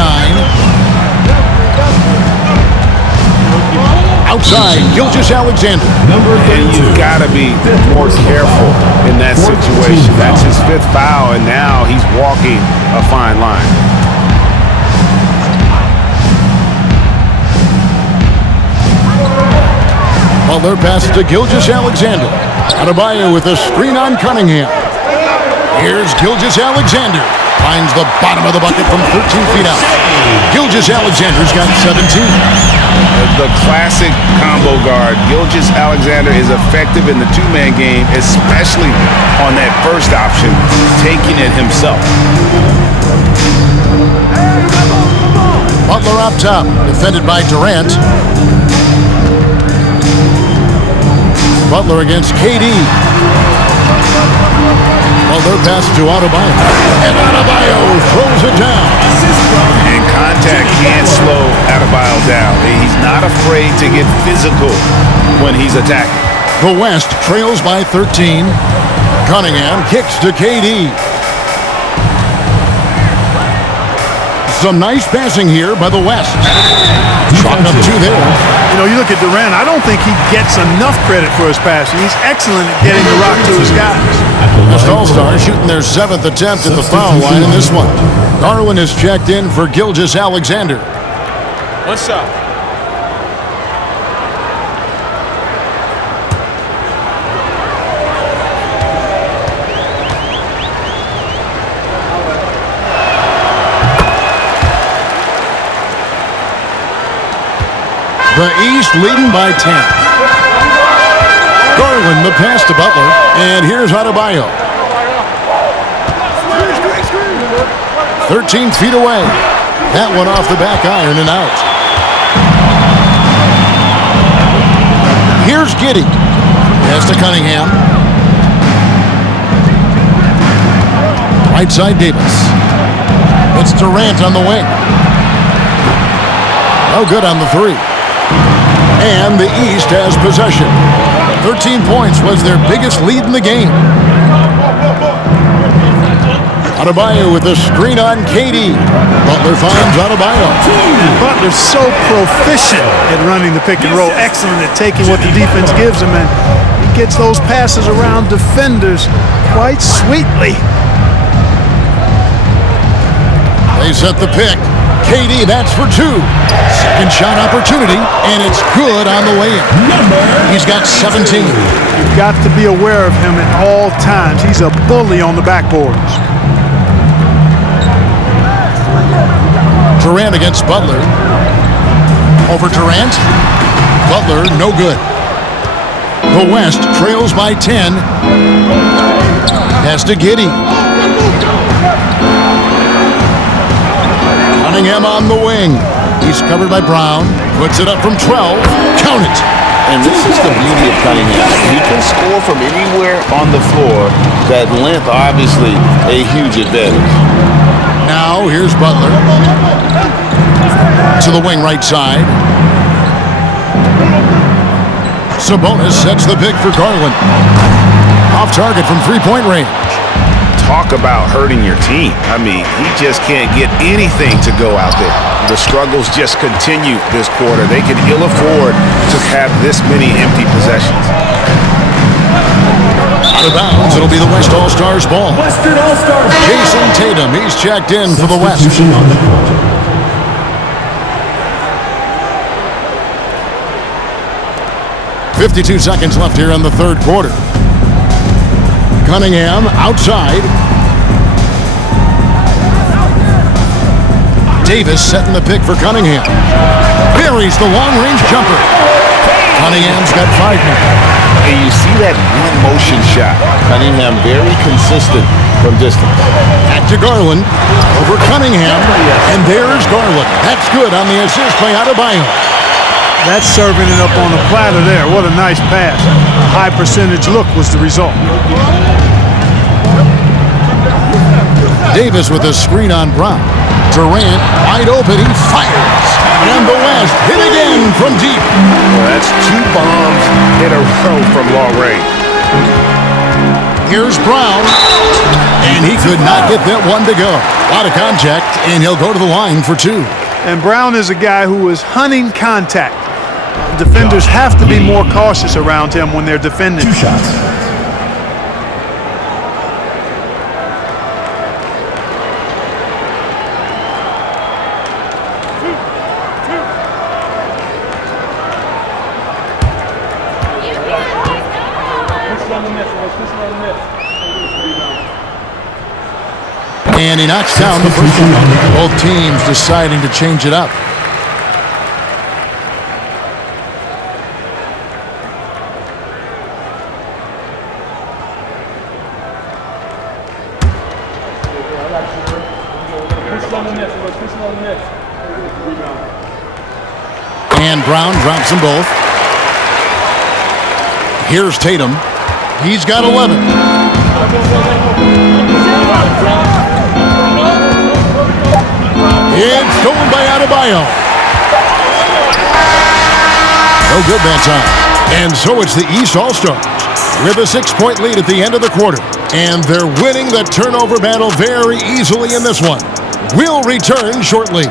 Outside, Gilgeous-Alexander. And you've got to be more careful in that situation. That's his 5th foul, and now he's walking a fine line. Butler passes to Gilgeous-Alexander. Adebayo with a screen on Cunningham. Here's Gilgeous-Alexander. Finds the bottom of the bucket from 13 feet out. Gilgeous-Alexander's got 17. The classic combo guard. Gilgeous-Alexander is effective in the two-man game, especially on that first option, taking it himself. Butler up top, defended by Durant. Butler against KD. Butler passes to Adebayo. And Adebayo throws it down. And contact can't slow Adebayo down. He's not afraid to get physical when he's attacking. The West trails by 13. Cunningham kicks to KD. Some nice passing here by the West. Chalk up 2 there. You know, you look at Durant, I don't think he gets enough credit for his passing. He's excellent at getting the rock to his guys. West All-Stars shooting their 7th attempt at the foul line in this one. Garland is checked in for Gilgeous-Alexander. One shot. The East leading by 10. Garland the pass to Butler, and here's Adebayo. 13 feet away. That one off the back iron and out. Here's Giddey. Pass to Cunningham. Right side Davis. It's Durant on the wing. No good on the 3. And the East has possession. 13 points was their biggest lead in the game. Adebayo with a screen on KD. Butler finds Adebayo. Butler's so proficient at running the pick and roll. Excellent at taking what the defense gives him, and he gets those passes around defenders quite sweetly. They set the pick. KD, that's for 2. Second shot opportunity, and it's good on the way in. He's got 17. You've got to be aware of him at all times. He's a bully on the backboards. Durant against Butler. Over Durant. Butler, no good. The West trails by 10. Pass to Giddey. Cunningham on the wing. He's covered by Brown. Puts it up from 12. Count it. And this is the beauty of Cunningham. He can score from anywhere on the floor. That length, obviously, a huge advantage. Now, here's Butler. To the wing right side. Sabonis sets the pick for Garland. Off target from three-point range. Talk about hurting your team. I mean, he just can't get anything to go out there. The struggles just continue this quarter. They can ill afford to have this many empty possessions. Out of bounds, it'll be the West All-Stars ball. Western All-Stars. Jason Tatum, he's checked in for the West. Substitution on the court. 52 seconds left here in the third quarter. Cunningham outside. Davis setting the pick for Cunningham. Buries the long-range jumper. Cunningham's got 5 now. And you see that one-motion shot. Cunningham very consistent from distance. Back to Garland. Over Cunningham. And there's Garland. That's good on the assist by Adebayo. That's serving it up on a platter there. What a nice pass. A high percentage look was the result. Davis with a screen on Brown. Durant wide open. He fires. And the West hit again from deep. Well, that's 2 bombs in a row from long range. Here's Brown. And he could not get that one to go. A lot of contact, and he'll go to the line for 2. And Brown is a guy who is hunting contact. Defenders have to be more cautious around him when they're defending. 2 shots. And he knocks down the first one. Both teams deciding to change it up. And Brown drops them both. Here's Tatum. He's got 11. It's stolen by Adebayo. No good that time. And so it's the East All-Stars with a 6-point lead at the end of the quarter. And they're winning the turnover battle very easily in this one. We'll return shortly.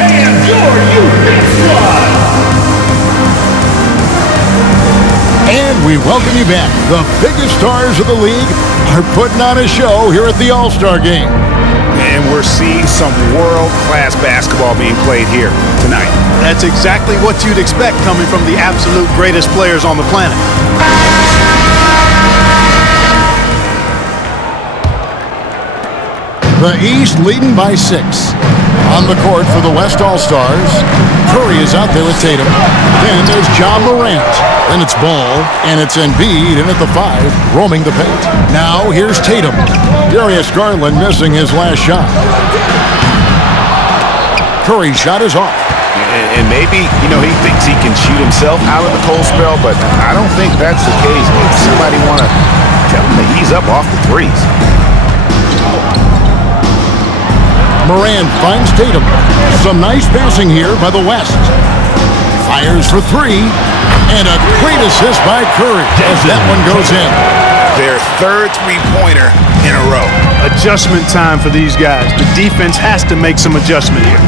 And your youth squad. And we welcome you back. The biggest stars of the league are putting on a show here at the All-Star Game. And we're seeing some world-class basketball being played here tonight. That's exactly what you'd expect coming from the absolute greatest players on the planet. The East leading by 6. On the court for the West All-Stars, Curry is out there with Tatum. Then there's John Morant. Then it's Ball, and it's Embiid in at the 5, roaming the paint. Now here's Tatum. Darius Garland missing his last shot. Curry's shot is off. And maybe, he thinks he can shoot himself out of the cold spell, but I don't think that's the case. Maybe somebody want to tell him to ease up off the threes. Morant finds Tatum. Some nice passing here by the West. Fires for 3. And a great assist by Curry as that one goes in. Their 3rd three-pointer in a row. Adjustment time for these guys. The defense has to make some adjustment here.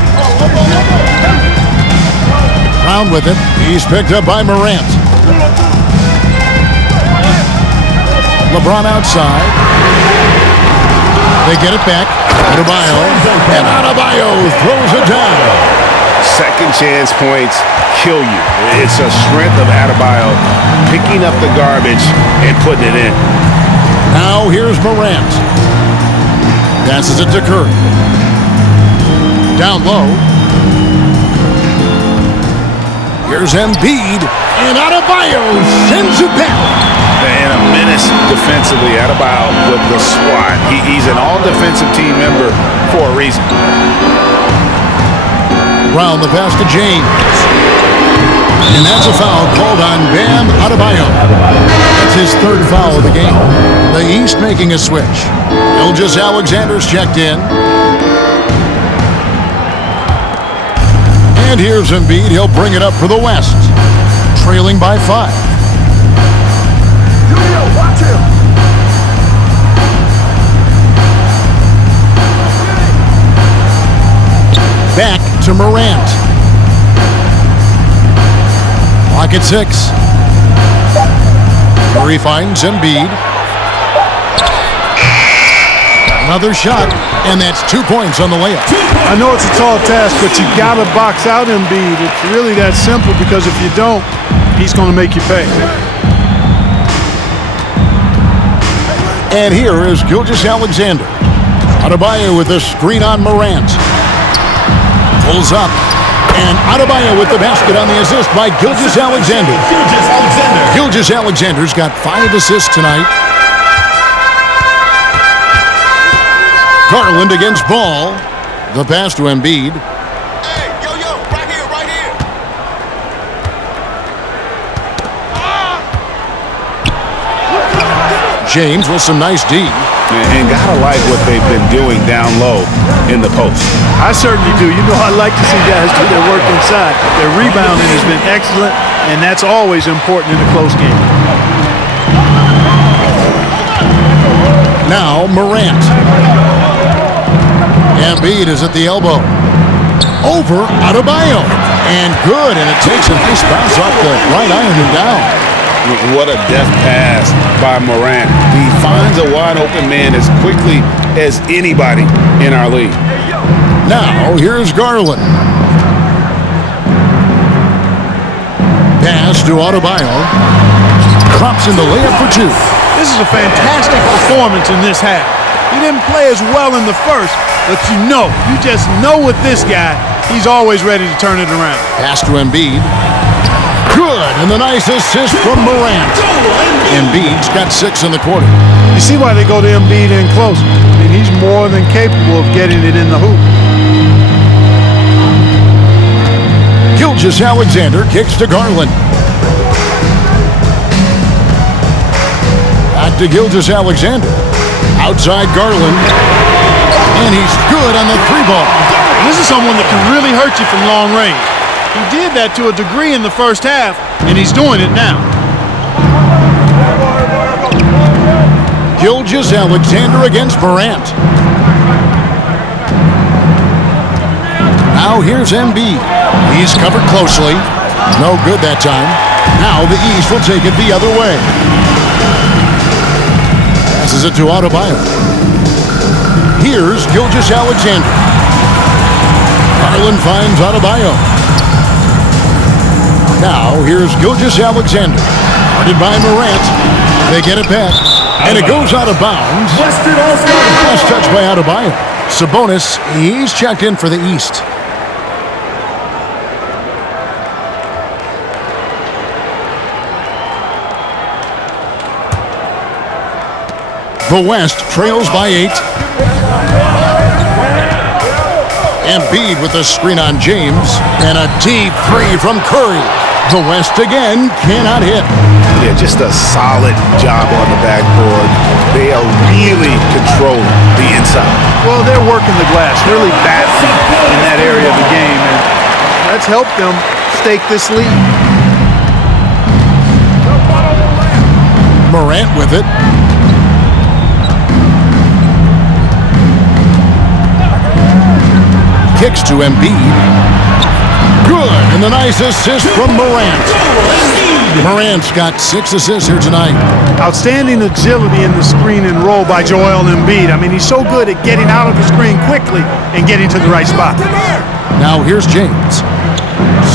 Brown with it. He's picked up by Morant. LeBron outside. They get it back. Adebayo. And Adebayo throws it down. Second chance points kill you. It's a strength of Adebayo picking up the garbage and putting it in. Now here's Morant. Passes it to Curry. Down low. Here's Embiid. And Adebayo sends it back. And a menace defensively. Adebayo with the swat. He's an all-defensive team member for a reason. Brown the pass to James. And that's a foul called on Bam Adebayo. That's his 3rd foul of the game. The East making a switch. Gilgeous-Alexander's checked in. And here's Embiid. He'll bring it up for the West. Trailing by 5. Watch him. Back to Morant. Clock at 6. Curry finds Embiid. Another shot, and that's 2 points on the layup. I know it's a tall task, but you got to box out Embiid. It's really that simple because if you don't, he's going to make you pay. And here is Gilgeous-Alexander. Adebayo with a screen on Morant. Pulls up. And Adebayo with the basket on the assist by Gilgeous-Alexander. Gilgeous-Alexander's got 5 assists tonight. Garland against Ball. The pass to Embiid. Hey, yo, right here, right here. James with some nice D. And gotta like what they've been doing down low in the post. I certainly do. You know, I like to see guys do their work inside. Their rebounding has been excellent, and that's always important in a close game. Now Morant. Embiid is at the elbow. Over Adebayo. And good, and it takes a nice bounce off the right iron and down. What a deft pass by Morant. He finds a wide open man as quickly as anybody in our league. Now, here's Garland. Pass to Adebayo. Drops in the layup for two. This is a fantastic performance in this half. He didn't play as well in the first, but you just know with this guy, he's always ready to turn it around. Pass to Embiid. Good, and the nice assist from Morant. Embiid's got 6 in the quarter. You see why they go to Embiid in close. I mean, he's more than capable of getting it in the hoop. Gilgeous-Alexander kicks to Garland. Back to Gilgeous-Alexander. Outside Garland. And he's good on the 3-ball. This is someone that can really hurt you from long range. He did that to a degree in the first half, and he's doing it now. Gilgeous-Alexander against Morant. Now here's Embiid. He's covered closely. No good that time. Now the East will take it the other way. Passes it to Adebayo. Here's Gilgeous-Alexander. Garland finds Adebayo. Now, here's Gilgeous-Alexander. Guarded by Morant. They get it back. And it goes out of bounds. Last touch by Adebayo. Sabonis, he's checked in for the East. The West trails by 8. Embiid with a screen on James. And a deep 3 from Curry. The West again cannot hit. Yeah, just a solid job on the backboard. They are really controlling the inside. Well, they're working the glass really badly in that area of the game, and that's helped them stake this lead. Morant with it. Kicks to Embiid. Good, and the nice assist from Morant. Morant's got 6 assists here tonight. Outstanding agility in the screen and roll by Joel Embiid. I mean, he's so good at getting out of the screen quickly and getting to the right spot. Now here's James.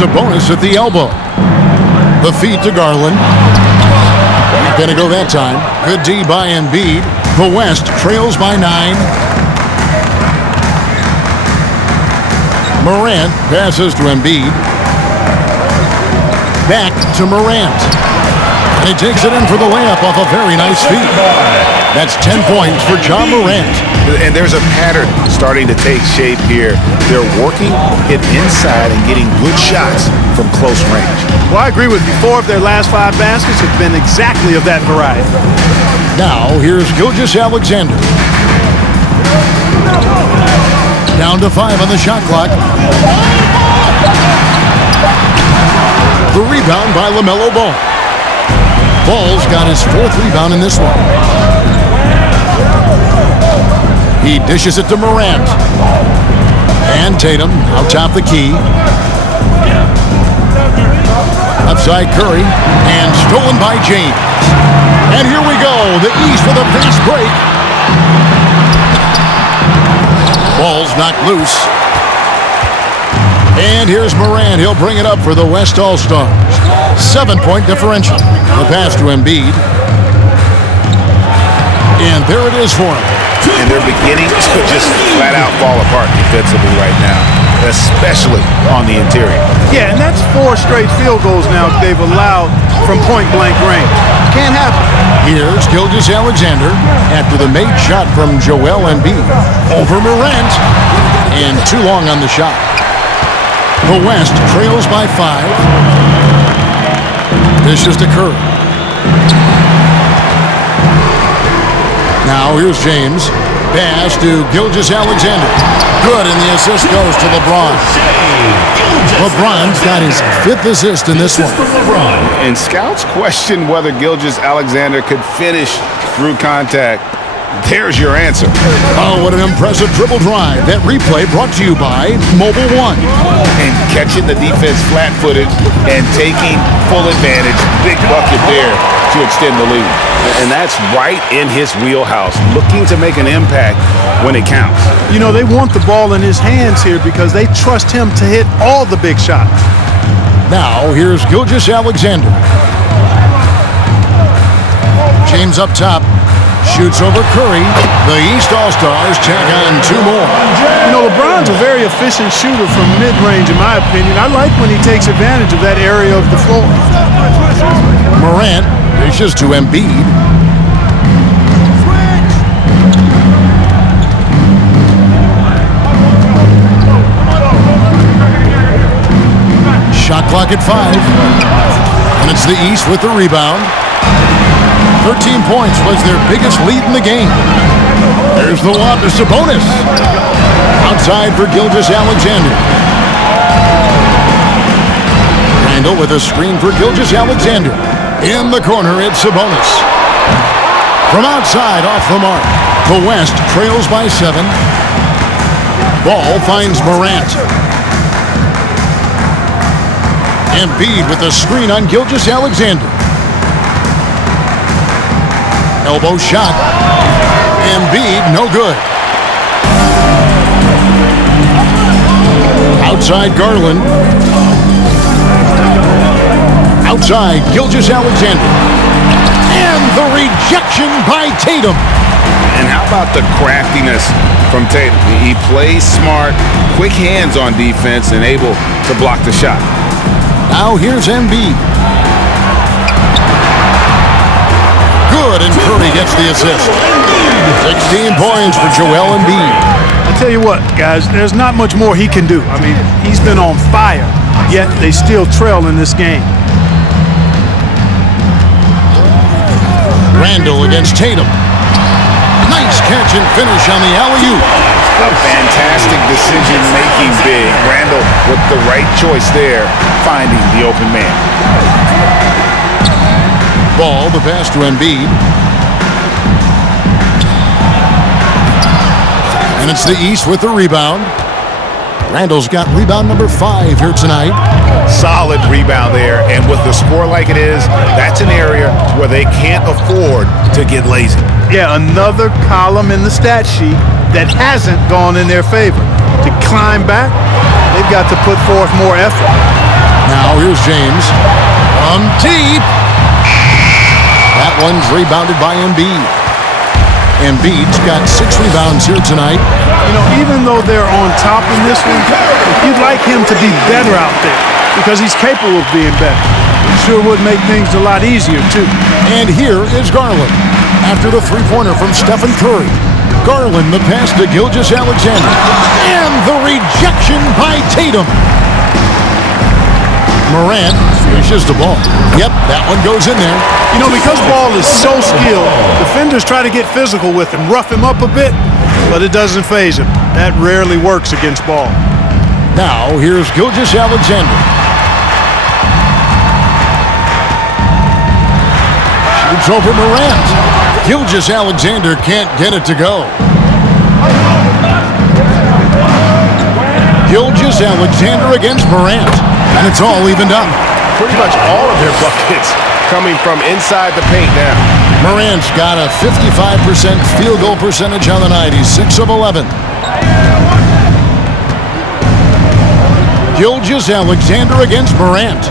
Sabonis at the elbow. The feed to Garland. Not gonna go that time. Good D by Embiid. The West trails by 9. Morant passes to Embiid. Back to Morant. And he takes it in for the layup off a very nice feed. That's 10 points for John Morant. And there's a pattern starting to take shape here. They're working it inside and getting good shots from close range. Well, I agree with you. 4 of their last 5 baskets have been exactly of that variety. Now, here's Gilgeous-Alexander. Down to 5 on the shot clock. The rebound by LaMelo Ball. Ball's got his 4th rebound in this one. He dishes it to Morant. And Tatum out top the key. Upside Curry. And stolen by James. And here we go. The East with a fast break. Ball's knocked loose. And here's Morant. He'll bring it up for the West All-Stars. 7-point differential. The pass to Embiid. And there it is for him. And they're beginning to just flat out fall apart defensively right now. especially on the interior. Yeah, and that's 4 straight field goals now they've allowed from point-blank range. Can't happen. Here's Gilgeous-Alexander after the made shot from Joel Embiid. Over Morant. And too long on the shot. The West trails by 5. Dishes to Curry. Now here's James. Pass to Gilgeous-Alexander. Good, and the assist goes to LeBron. LeBron's got his 5th assist in this one. And scouts question whether Gilgeous-Alexander could finish through contact. There's your answer. Oh, what an impressive dribble drive. That replay brought to you by Mobile One. And catching the defense flat-footed and taking full advantage. Big bucket there to extend the lead. And that's right in his wheelhouse, looking to make an impact when it counts. You know, they want the ball in his hands here because they trust him to hit all the big shots. Now, here's Gilgeous-Alexander. James up top. Shoots over Curry. The East All-Stars tack on 2 more. You know, LeBron's a very efficient shooter from mid-range, in my opinion. I like when he takes advantage of that area of the floor. Morant dishes to Embiid. Shot clock at 5. And it's the East with the rebound. 13 points was their biggest lead in the game. There's the lob to Sabonis. Outside for Gilgeous-Alexander. Randall with a screen for Gilgeous-Alexander. In the corner, it's Sabonis. From outside, off the mark. The West trails by 7. Ball finds Morant. Embiid with a screen on Gilgeous-Alexander. Elbow shot. Embiid, no good. Outside Garland. Outside Gilgeous-Alexander. And the rejection by Tatum. And how about the craftiness from Tatum? He plays smart, quick hands on defense, and able to block the shot. Now here's Embiid. Good, and Curry gets the assist. 16 points for Joel Embiid. I tell you what, guys, there's not much more he can do. I mean, he's been on fire, yet they still trail in this game. Randall against Tatum. Nice catch and finish on the alley-oop. A fantastic decision-making big. Randall with the right choice there, finding the open man. Ball, the pass to Embiid. And it's the East with the rebound. Randall's got rebound number 5 here tonight. Solid rebound there, and with the score like it is, that's an area where they can't afford to get lazy. Yeah, another column in the stat sheet that hasn't gone in their favor. To climb back, they've got to put forth more effort. Now here's James. From deep. That one's rebounded by Embiid. Embiid's got 6 rebounds here tonight. You know, even though they're on top in this one, you'd like him to be better out there because he's capable of being better. It sure would make things a lot easier, too. And here is Garland. After the 3-pointer from Stephen Curry. Garland, the pass to Gilgeous-Alexander. And the rejection by Tatum. Morant pushes the ball. Yep, that one goes in there. You know, because Ball is so skilled, defenders try to get physical with him, rough him up a bit, but it doesn't faze him. That rarely works against Ball. Now, here's Gilgeous-Alexander. Shoots over Morant. Gilgeous-Alexander can't get it to go. Gilgeous-Alexander against Morant. And it's all evened up. Pretty much all of their buckets coming from inside the paint now. Morant's got a 55% field goal percentage on the night. He's 6 of 11. Gilgeous-Alexander against Morant.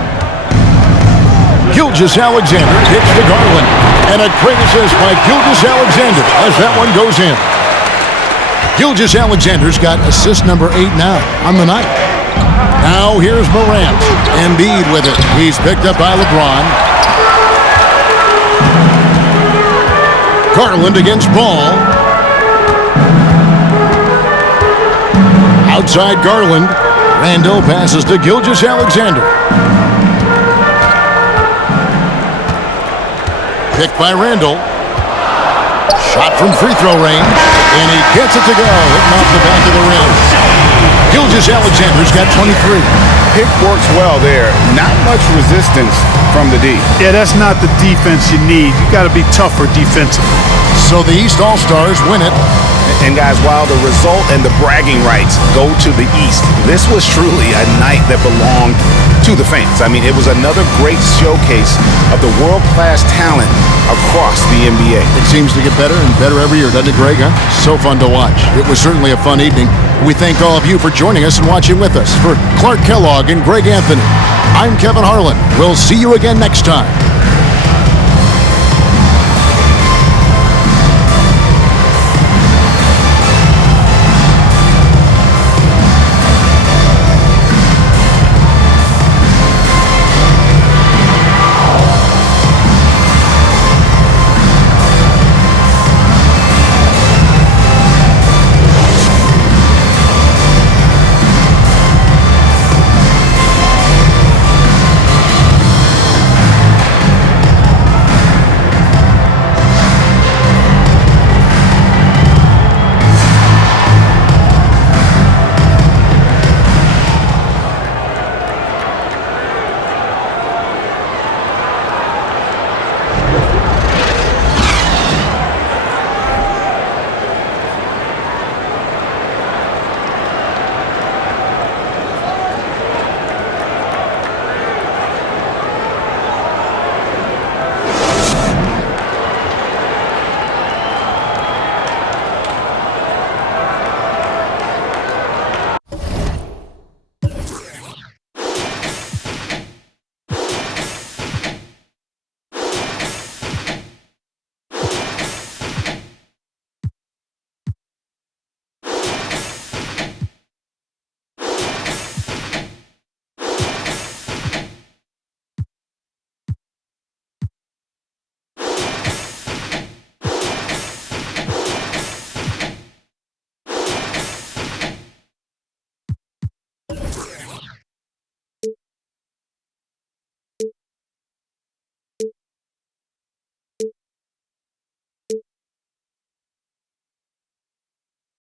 Gilgeous-Alexander hits to Garland. And a great assist by Gilgeous-Alexander as that one goes in. Gilgeous-Alexander's got assist number 8 now on the night. Now here's Morant. Embiid with it. He's picked up by LeBron. Garland against Ball. Outside Garland. Randall passes to Gilgeous-Alexander. Picked by Randall. Shot from free throw range. And he gets it to go. Hitting off the back of the rim. Gilgeous-Alexander's got 23. Pick works well there. Not much resistance from the D. Yeah, that's not the defense you need. You got to be tougher defensively. So the East All-Stars win it. And guys, while the result and the bragging rights go to the East, this was truly a night that belonged to the fans. I mean, it was another great showcase of the world-class talent across the NBA. It seems to get better and better every year, doesn't it, Greg? Huh? So fun to watch. It was certainly a fun evening. We thank all of you for joining us and watching with us. For Clark Kellogg and Greg Anthony, I'm Kevin Harlan. We'll see you again next time.